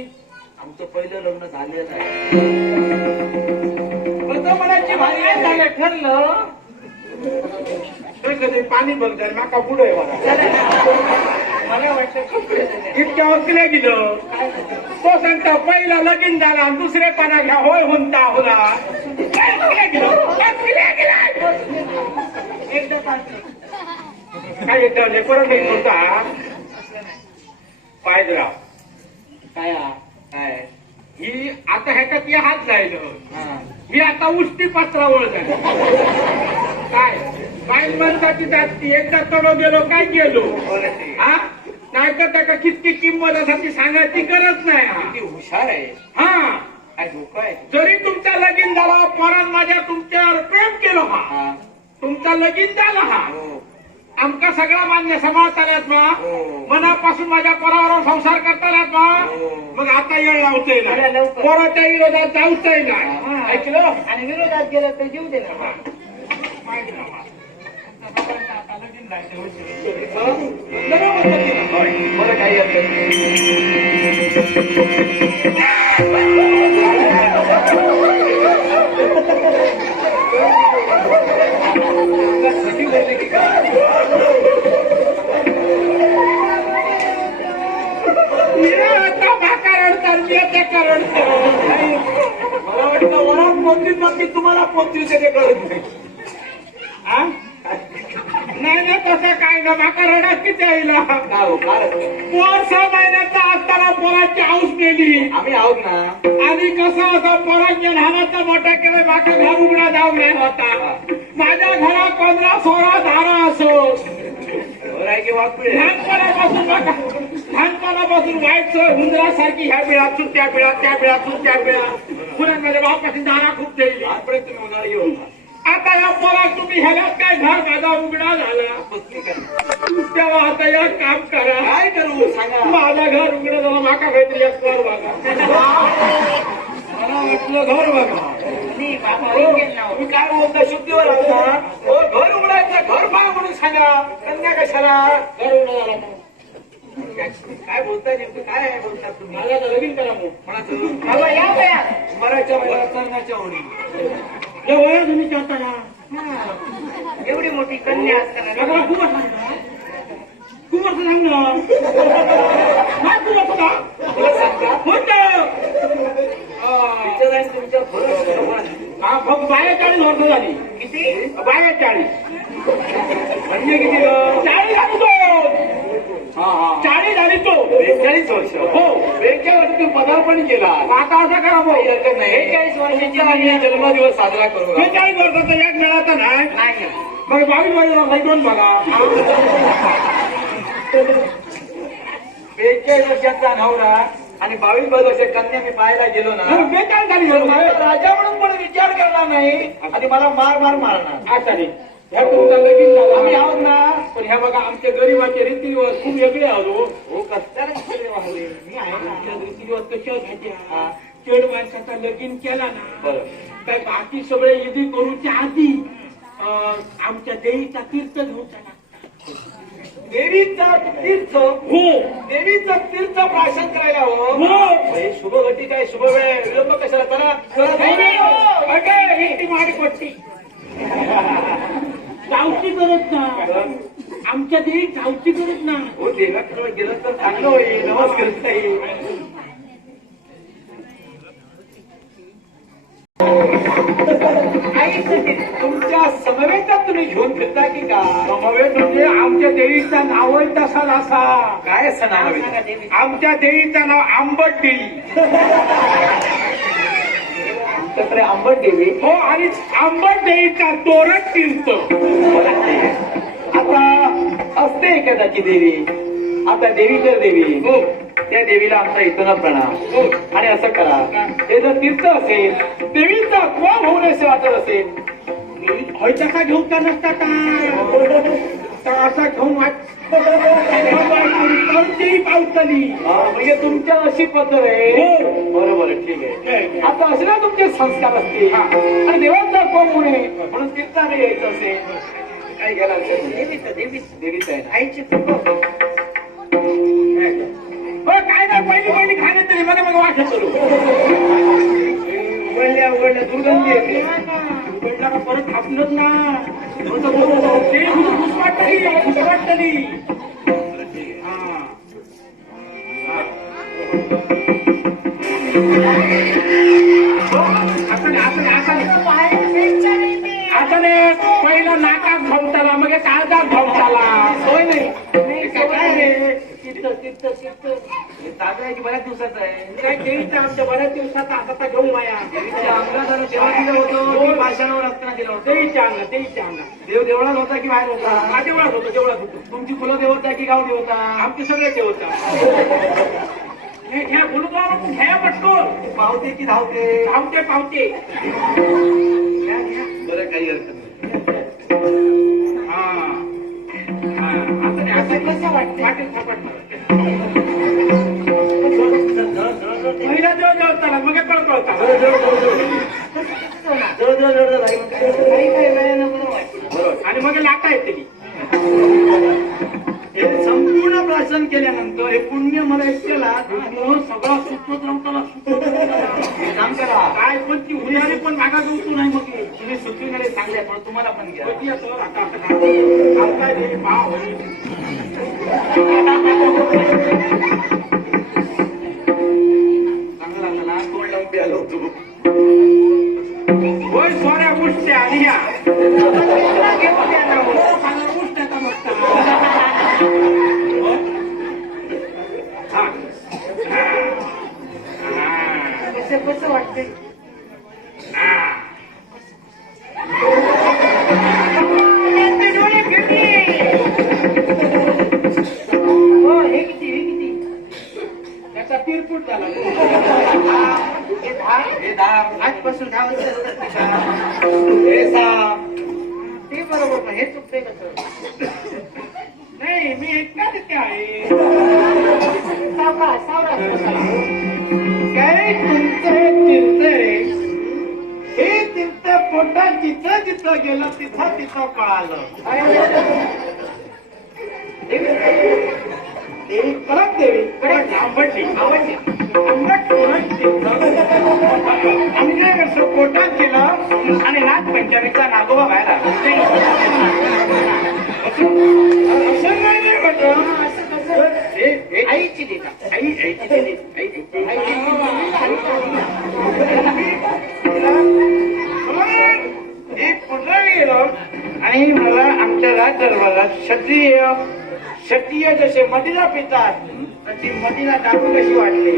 आमचं पहिलं लग्न झालेलं आहे कसं म्हणायची भारी काय झालं ठरलं कधी पाणी बघताय माका पुढे मला वाटतं कपडे झाले. इतक्या वकिले गेलं तो सांगता पहिला लगीन झाला आणि दुसरे पाना घ्या होय म्हणता होला एकदा सांगतो काय येतं लेकरं नाही होता पायदराव काय काय ही आता ह्याच्यात हे हात जायलं हा मी आता उष्टी पात्रावळ झाली काय बाईन माणसाची जास्ती एकदा तडो गेलो काय गेलो हा नाही तर त्याला किती किंमत असा ती सांगायची गरज नाही हा. किती हुशार आहे हा काय धोका आहे जरी तुमचा लगीन झाला पोरान माझ्या तुमच्यावर प्रेम केलं हा हा तुमचा लगीन झाला हा हो आमका सगळा मान्य सांभाळतानात ना हो. मनापासून माझ्या पोरावर संसार करतानात ना हो. मग आता येळ लावतोय ना अरे लवकर. पोराच्या विरोधात जाऊचंय ना हा. ऐकलं आणि विरोधात गेलं तर जीव दे ना बरं काही अर्थ नाही. कधी बोलले की काय? आता भाका रडतात मी आता करडतो मला वाटतं वरात पोहोचली नक्की तुम्हाला पोहोचली ते कळत नाही हा? नाही ना तसं काय ना भाका रडत किती आईला का हो कारण पोर 6 महिन्याचा असताना पोराची हाऊस नेली आम्ही आहोत ना आणि कसं असं पोरांच्या लहानाचा मोठा केलं माझा घर उघडा जाऊ नाही होता माझ्या घरात 15-16 धारा असो बरं आहे की वापरे लहानपणापासून व्हायचं हुंदरासारखी ह्या बिळात त्या बिळात त्या बिळात त्या बिळात पुण्यात माझ्या भावापासून धारा खूप द्यायची आजपर्यंत तुम्ही उन्हाळी येऊ आता या पोरात तुम्ही ह्याच्यात काय घर माझा उघडा झाला बसली का तेव्हा आता एक काम करा काय करू सांगा माझं घर उघडं झालं माका काहीतरी एक घर बघा मला वाटलं घर बघा नाही बाबा ऐकेल ना हो. तुम्ही काय बोलता शुद्धीवर आहात ना हो घर उघडायचं घर पहा म्हणून सांगा कन्या कशाला घर उघडं झालं मग काय बोलताय नेमकं काय आहे बोलतात तुम्ही मला तर लगीन करा मग कोणाचं बाबा या वयात मराठच्या महिला चरणाच्या ओढी हे वया तुम्ही करता ना एवढी मोठी कन्या असताना लग्न खूप असणार खूप असं सांग ना काय खूप असं का मला सांगा होतं तिच्या जाईन तुमच्या हा फक्त 42 वर्ष झाली किती 42 म्हणजे किती ग? 40 झाली तो हा हा 40 झाली तो 42 वर्ष हो 42 वर्ष तुम्ही पदार्पण केला आता असं करा भाऊ काही हरकत नाही 41 वर्षाची आम्ही जन्मदिवस साजरा करू 42 वर्षाचा एक मिळाचा नाही नाही मग 22 बघा 42 वर्षाचा नवरा आणि 22 वर्षाची कन्या मी पाहायला गेलो ना बेकार झाली मला राजा म्हणून पण विचार करणार नाही आणि मला मार मारणार आता नाही ह्या तुमचा लगीन झाला आम्ही आहोत ना पण ह्या बघा आमच्या गरीबाचे रीतिरिवाज खूप वेगळे आहोत हो कसल्या मी आहे ना आमच्या रीतिरिवाज कशा होत्या खेड माणसाचा लगीन केला ना बरं काय बाकी सगळे विधी करूच्या आधी आमच्या देवीचा तीर्थ घेऊन चला देवीचा तीर्थ हो देवीचं तीर्थ प्राशन करायला हवं हो हे शुभ घटी काय शुभ वेळ विलंब कशाला करा एकटी माडी पट्टी गावची गरज ना आमच्या देवी गावची गरज ना हो देवाकडे गेलं तर चांगलं होईल नमस्कार ताई. तुमच्या समवेतात तुम्ही घेऊन फिरता की का समवेत म्हणजे आमच्या देवीचा नावच तसा असा काय असं नाव आहे? सांगा देवी. आमच्या देवीचं नाव आंबट देवी आमच्याकडे आंबट देवी हो आणि आंबट देवीचा तोरक तीर्थ आता असते एखाद्याची देवी आता देवी तर देवी हो त्या देवीला आमचा इथून प्रणाम हो आणि असं करा हे जर तीर्थ असेल देवीचा कोण होऊन असे वाटत असेल होय तसा घेऊन का नसता का असा घेऊन देवी पावतली म्हणजे तुमच्या अशी पद्धत आहे हो. बरोबर आहे, ठीक आहे आता असे ना तुमचे संस्कार असतील आणि देवाचा कोण होणे म्हणून तीर्थाने यायचं असेल काय गेला देवीचं आहे ना. आईची चुक हो काय नाही पहिली खाणे तरी मला मग वाटत करू उघडल्या दुर्गंधी येते उघडला का परत थापलंच ना ते घुसवाटली आता पहिला नाकात धावताला मग काळजात धावताला सोय नाही काय रे हे ताजं आहे की बऱ्याच दिवसाचं आहे काय देवीचा आमच्या बऱ्याच दिवसाचा आता घेऊन माया देवीच्या अंगात तेव्हा दिलं होतं की पाषाणावर असताना दिलं होतं देवीच्या अंगा देव देवळात होता की बाहेर होता देवळात होतो तुमची कुलं देवता की गाव देवता आमचे सगळे देवता ह्या गुरुद्वारा घ्या पटकन पावते की धावते पावते बरं काही हरकत नाही असं कसं वाटेल सापडणार पहिला देव देवताला मग कळकळता काही काही वेळेला बरं वाटतं. आणि मग लाटा येते हे संपूर्ण प्राशन केल्यानंतर हे पुण्य मला केला सगळा सुचवत नव्हता काम करा काय पण ती उन्हाळी पण मागा गवतो नाही मग तुम्ही सुचविणारे चांगले पण तुम्हाला पण घ्या कधी असं आता देवी पाव चांगला लागला ना तोंड लावून बी आलो तू होय सोऱ्या गोष्टी आणि ह्या घेऊन द्या ना हो. गोष्ट मस्त कसं वाटतंय त्यांचे डोळे फिरले. हो हे किती त्याचा तिरपूट झाला हे दहा आजपासून 10 वर्ष असतात ते का? हे सा ते बरोबर पण हे चुकतंय कसं नाही मी एकटा तिथे आहे सावरा काय तुमचं तीर्थ आहे हे तीर्थ पोटात जिथं जिथं गेलं तिथं तिथं कळालं देवी परत देवी परत आंबटली आंबट परत तीर्थ आम्ही काय करतो पोटात गेलं आणि नागपंचमीचा नागोबा बाहेर आला असं नाही म्हटलं आईची देता एक पुन्हा गेलो आणि मला आमच्या राज दरबारात क्षत्रिय जसे मदिरा पितात तशी मदिरा टाकू कशी वाटली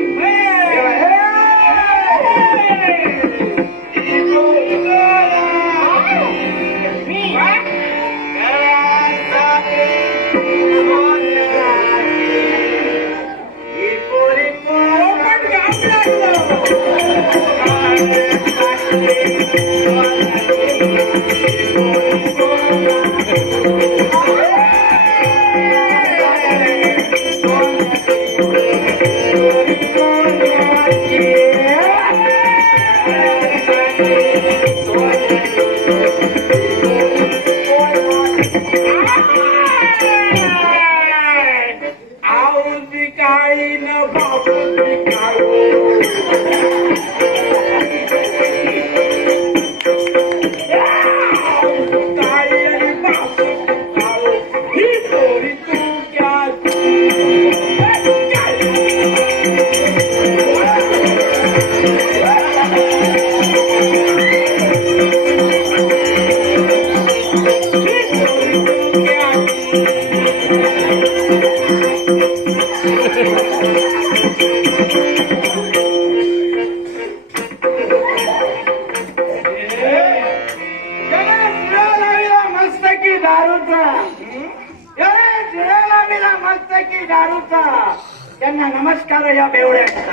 त्यांना नमस्कार या बेवड्यांचा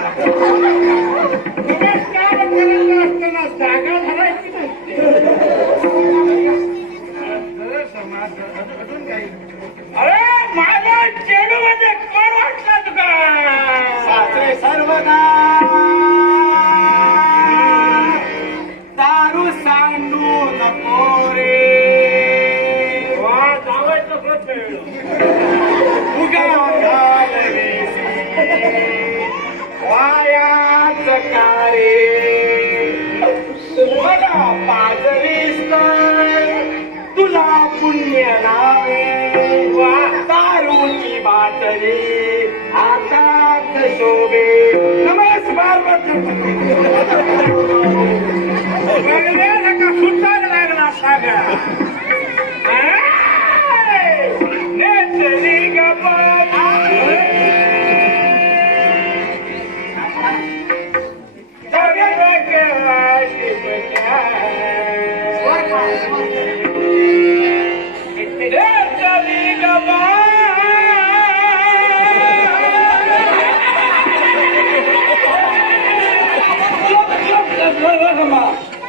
नमस्कार करायचा असताना जागा धरायची नसते. अरे माझा चेडू मध्ये कोण वाटला तुका सासरे सर्वदा दारू सांडू नको रे वा जावायचं वायाच कारे मला पाजलीस तुला पुण्य लावे वा दारूची बाटली हातात शोभे नमस्कार का सुटायला लागला सागा नेचली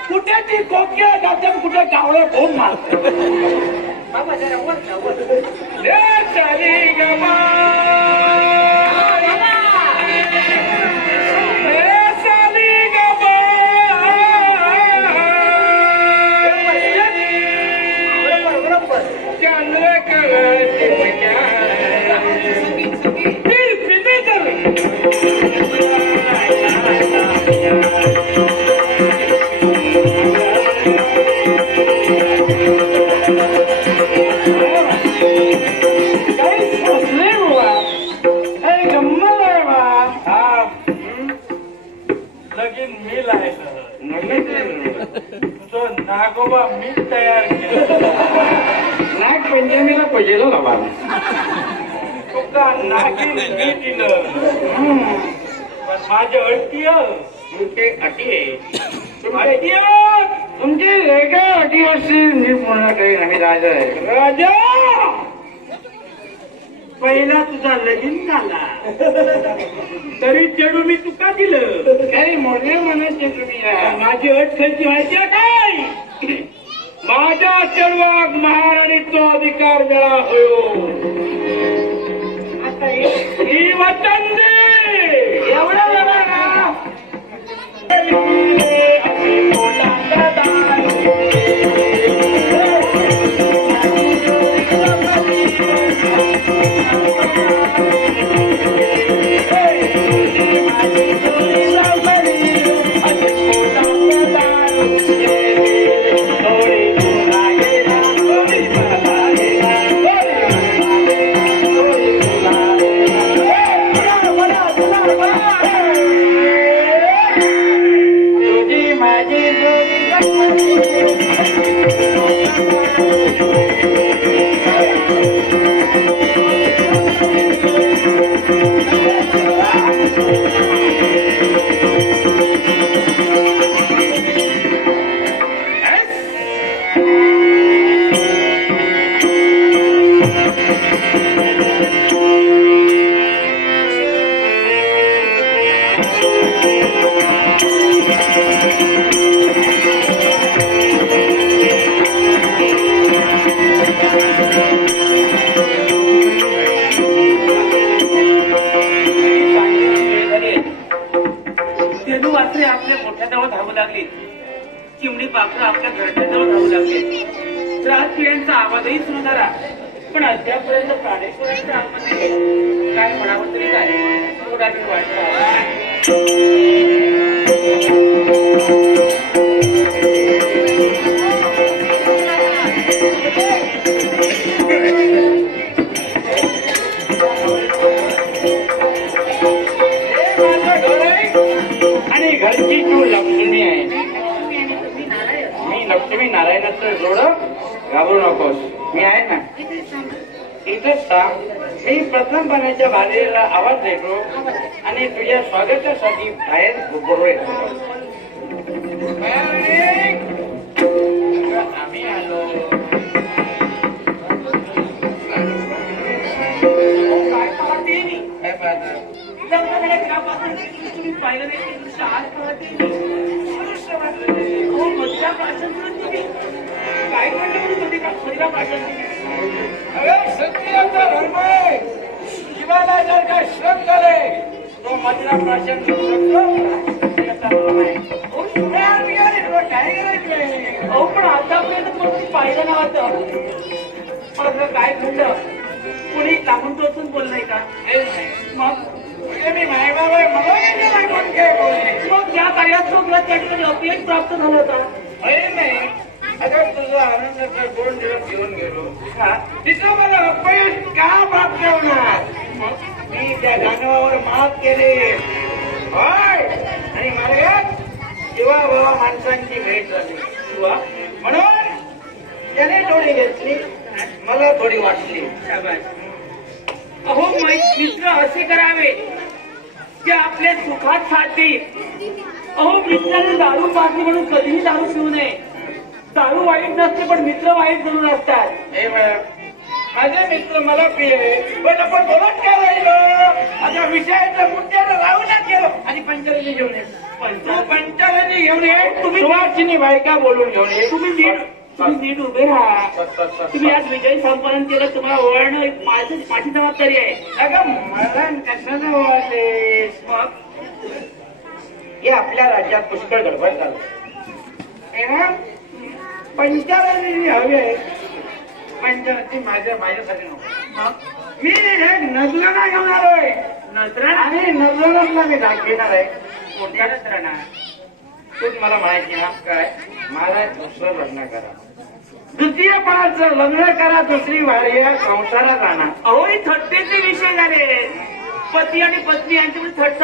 कुठे ती कोकिळा जाते कुठे कावळं फोन मारते बाबा जरा नागोबा मी तयार केलं नाग पंचमीला पहिलं लावा तुका नागिन मी दिलं पण माझ्या अटी तुमचे अटी तुमची वेगळ्या अटी असतील मी पूर्ण करीन आम्ही राजा आहे राजा पहिला तुझा लगीन झाला तरी चेडू मी तुका दिलं काही मोठे म्हणायचे तुम्ही माझी अट खायची माहिती आहे काय माझ्या चळवाक महाराणीचा अधिकार मिळा होयो आता ही वचन दे एवढा वेळा ना आपल्या घरच्या जवळ राहू लागले. त्रास पिढ्यांचा आवाजही सुरू झाला, पण अद्यापर्यंत प्राणेश्वरांच्या आतमध्ये काय म्हणावं तरी काय थोडा वेळ वाटतो. आणि घरची तू लक्ष्मी आहे. मी लक्ष्मी नारायणाचं जोड, घाबरू नकोस. मी आहे ना इथंच सांग. मी प्रथमपणाच्या बाहेरला आवाज देतो आणि तुझ्या स्वागतासाठी बाहेर उभं येतो. आम्ही आलो. काय पाहते मी? काय पाहता? लग्नाकडे त्यापासून तुम्ही पाहिलं नाही ते दृश्य आज पाहते मी. दृश्य वाटलं नाही. हो, मधुरा प्राशन करून तुम्ही काय म्हणलं म्हणून मधुरा प्राशन सत्याचा धर्म आहे. जीवाला जर का श्रम झाले तो मधुरा प्राशन करू शकतो. सत्याचा धर्म आहे. हो, शुभ्रा बियाणे, तुला काय करायचं? अहो, पण आतापर्यंत तुम्ही पाहिलं नव्हतं. पण काय घडलं? कोणी लागून टोचून बोललंय का? मग मी मायबाबा मला कोण काय बोलले. मग ज्या कार्यात तो किंवा त्या ठिकाणी अपयश प्राप्त झालं होतं. अरे नाही, आता तुझा आनंदाचा 2 दिवस घेऊन गेलो. तिथं मला अपयश का प्राप्त होणार? मी त्या गाणवावर मात केले. होय, आणि महाराज शिवा बाबा माणसांची भेट झाली. शिवा म्हणून त्याने थोडी घेतली, मला थोडी वाटली. अहो मित्र असे करावे जे आपल्या सुखात साथ देईल. अहो मित्राने दारू पाजली म्हणून कधीही दारू पिऊ नये. दारू वाईट नसते, पण मित्र वाईट जरूर असतात. हे बघ, माझे मित्र मला पिले, पण आपण बोलत काय राहिलो? आता विषयाच्या मुद्द्याला राहूनच गेलो. आणि पंचायती घेऊन ये. पंचायती घेऊन ये. तुम्ही सुवासिनी बायका बोलून घेऊन ये. तुम्ही नीट उभे राहा. तुम्ही आज विजय संपादन केलं, तुम्हाला ओळखणं माझी जबाबदारी आहे. अगं मला कशानं ओळखलेस? मग हे आपल्या राज्यात पुष्कळ गडबड चालू आहे. पंचायती हवी आहे. पंचायती माझ्यासाठी नको. मी हे नजराणा घेऊन आलोय. नजरा आणि नजराणाला मी दाखविणार आहे. कोणत्या नजराणा? तूच मला माहिती ना काय, मला दुसरं लग्न करा. द्वितीयपणाचं लग्न करा, दुसरी वार्य संसारात आणा. अहो हे थट्टेचे विषय झाले. पती आणि पत्नी यांच्यामध्ये थट्ट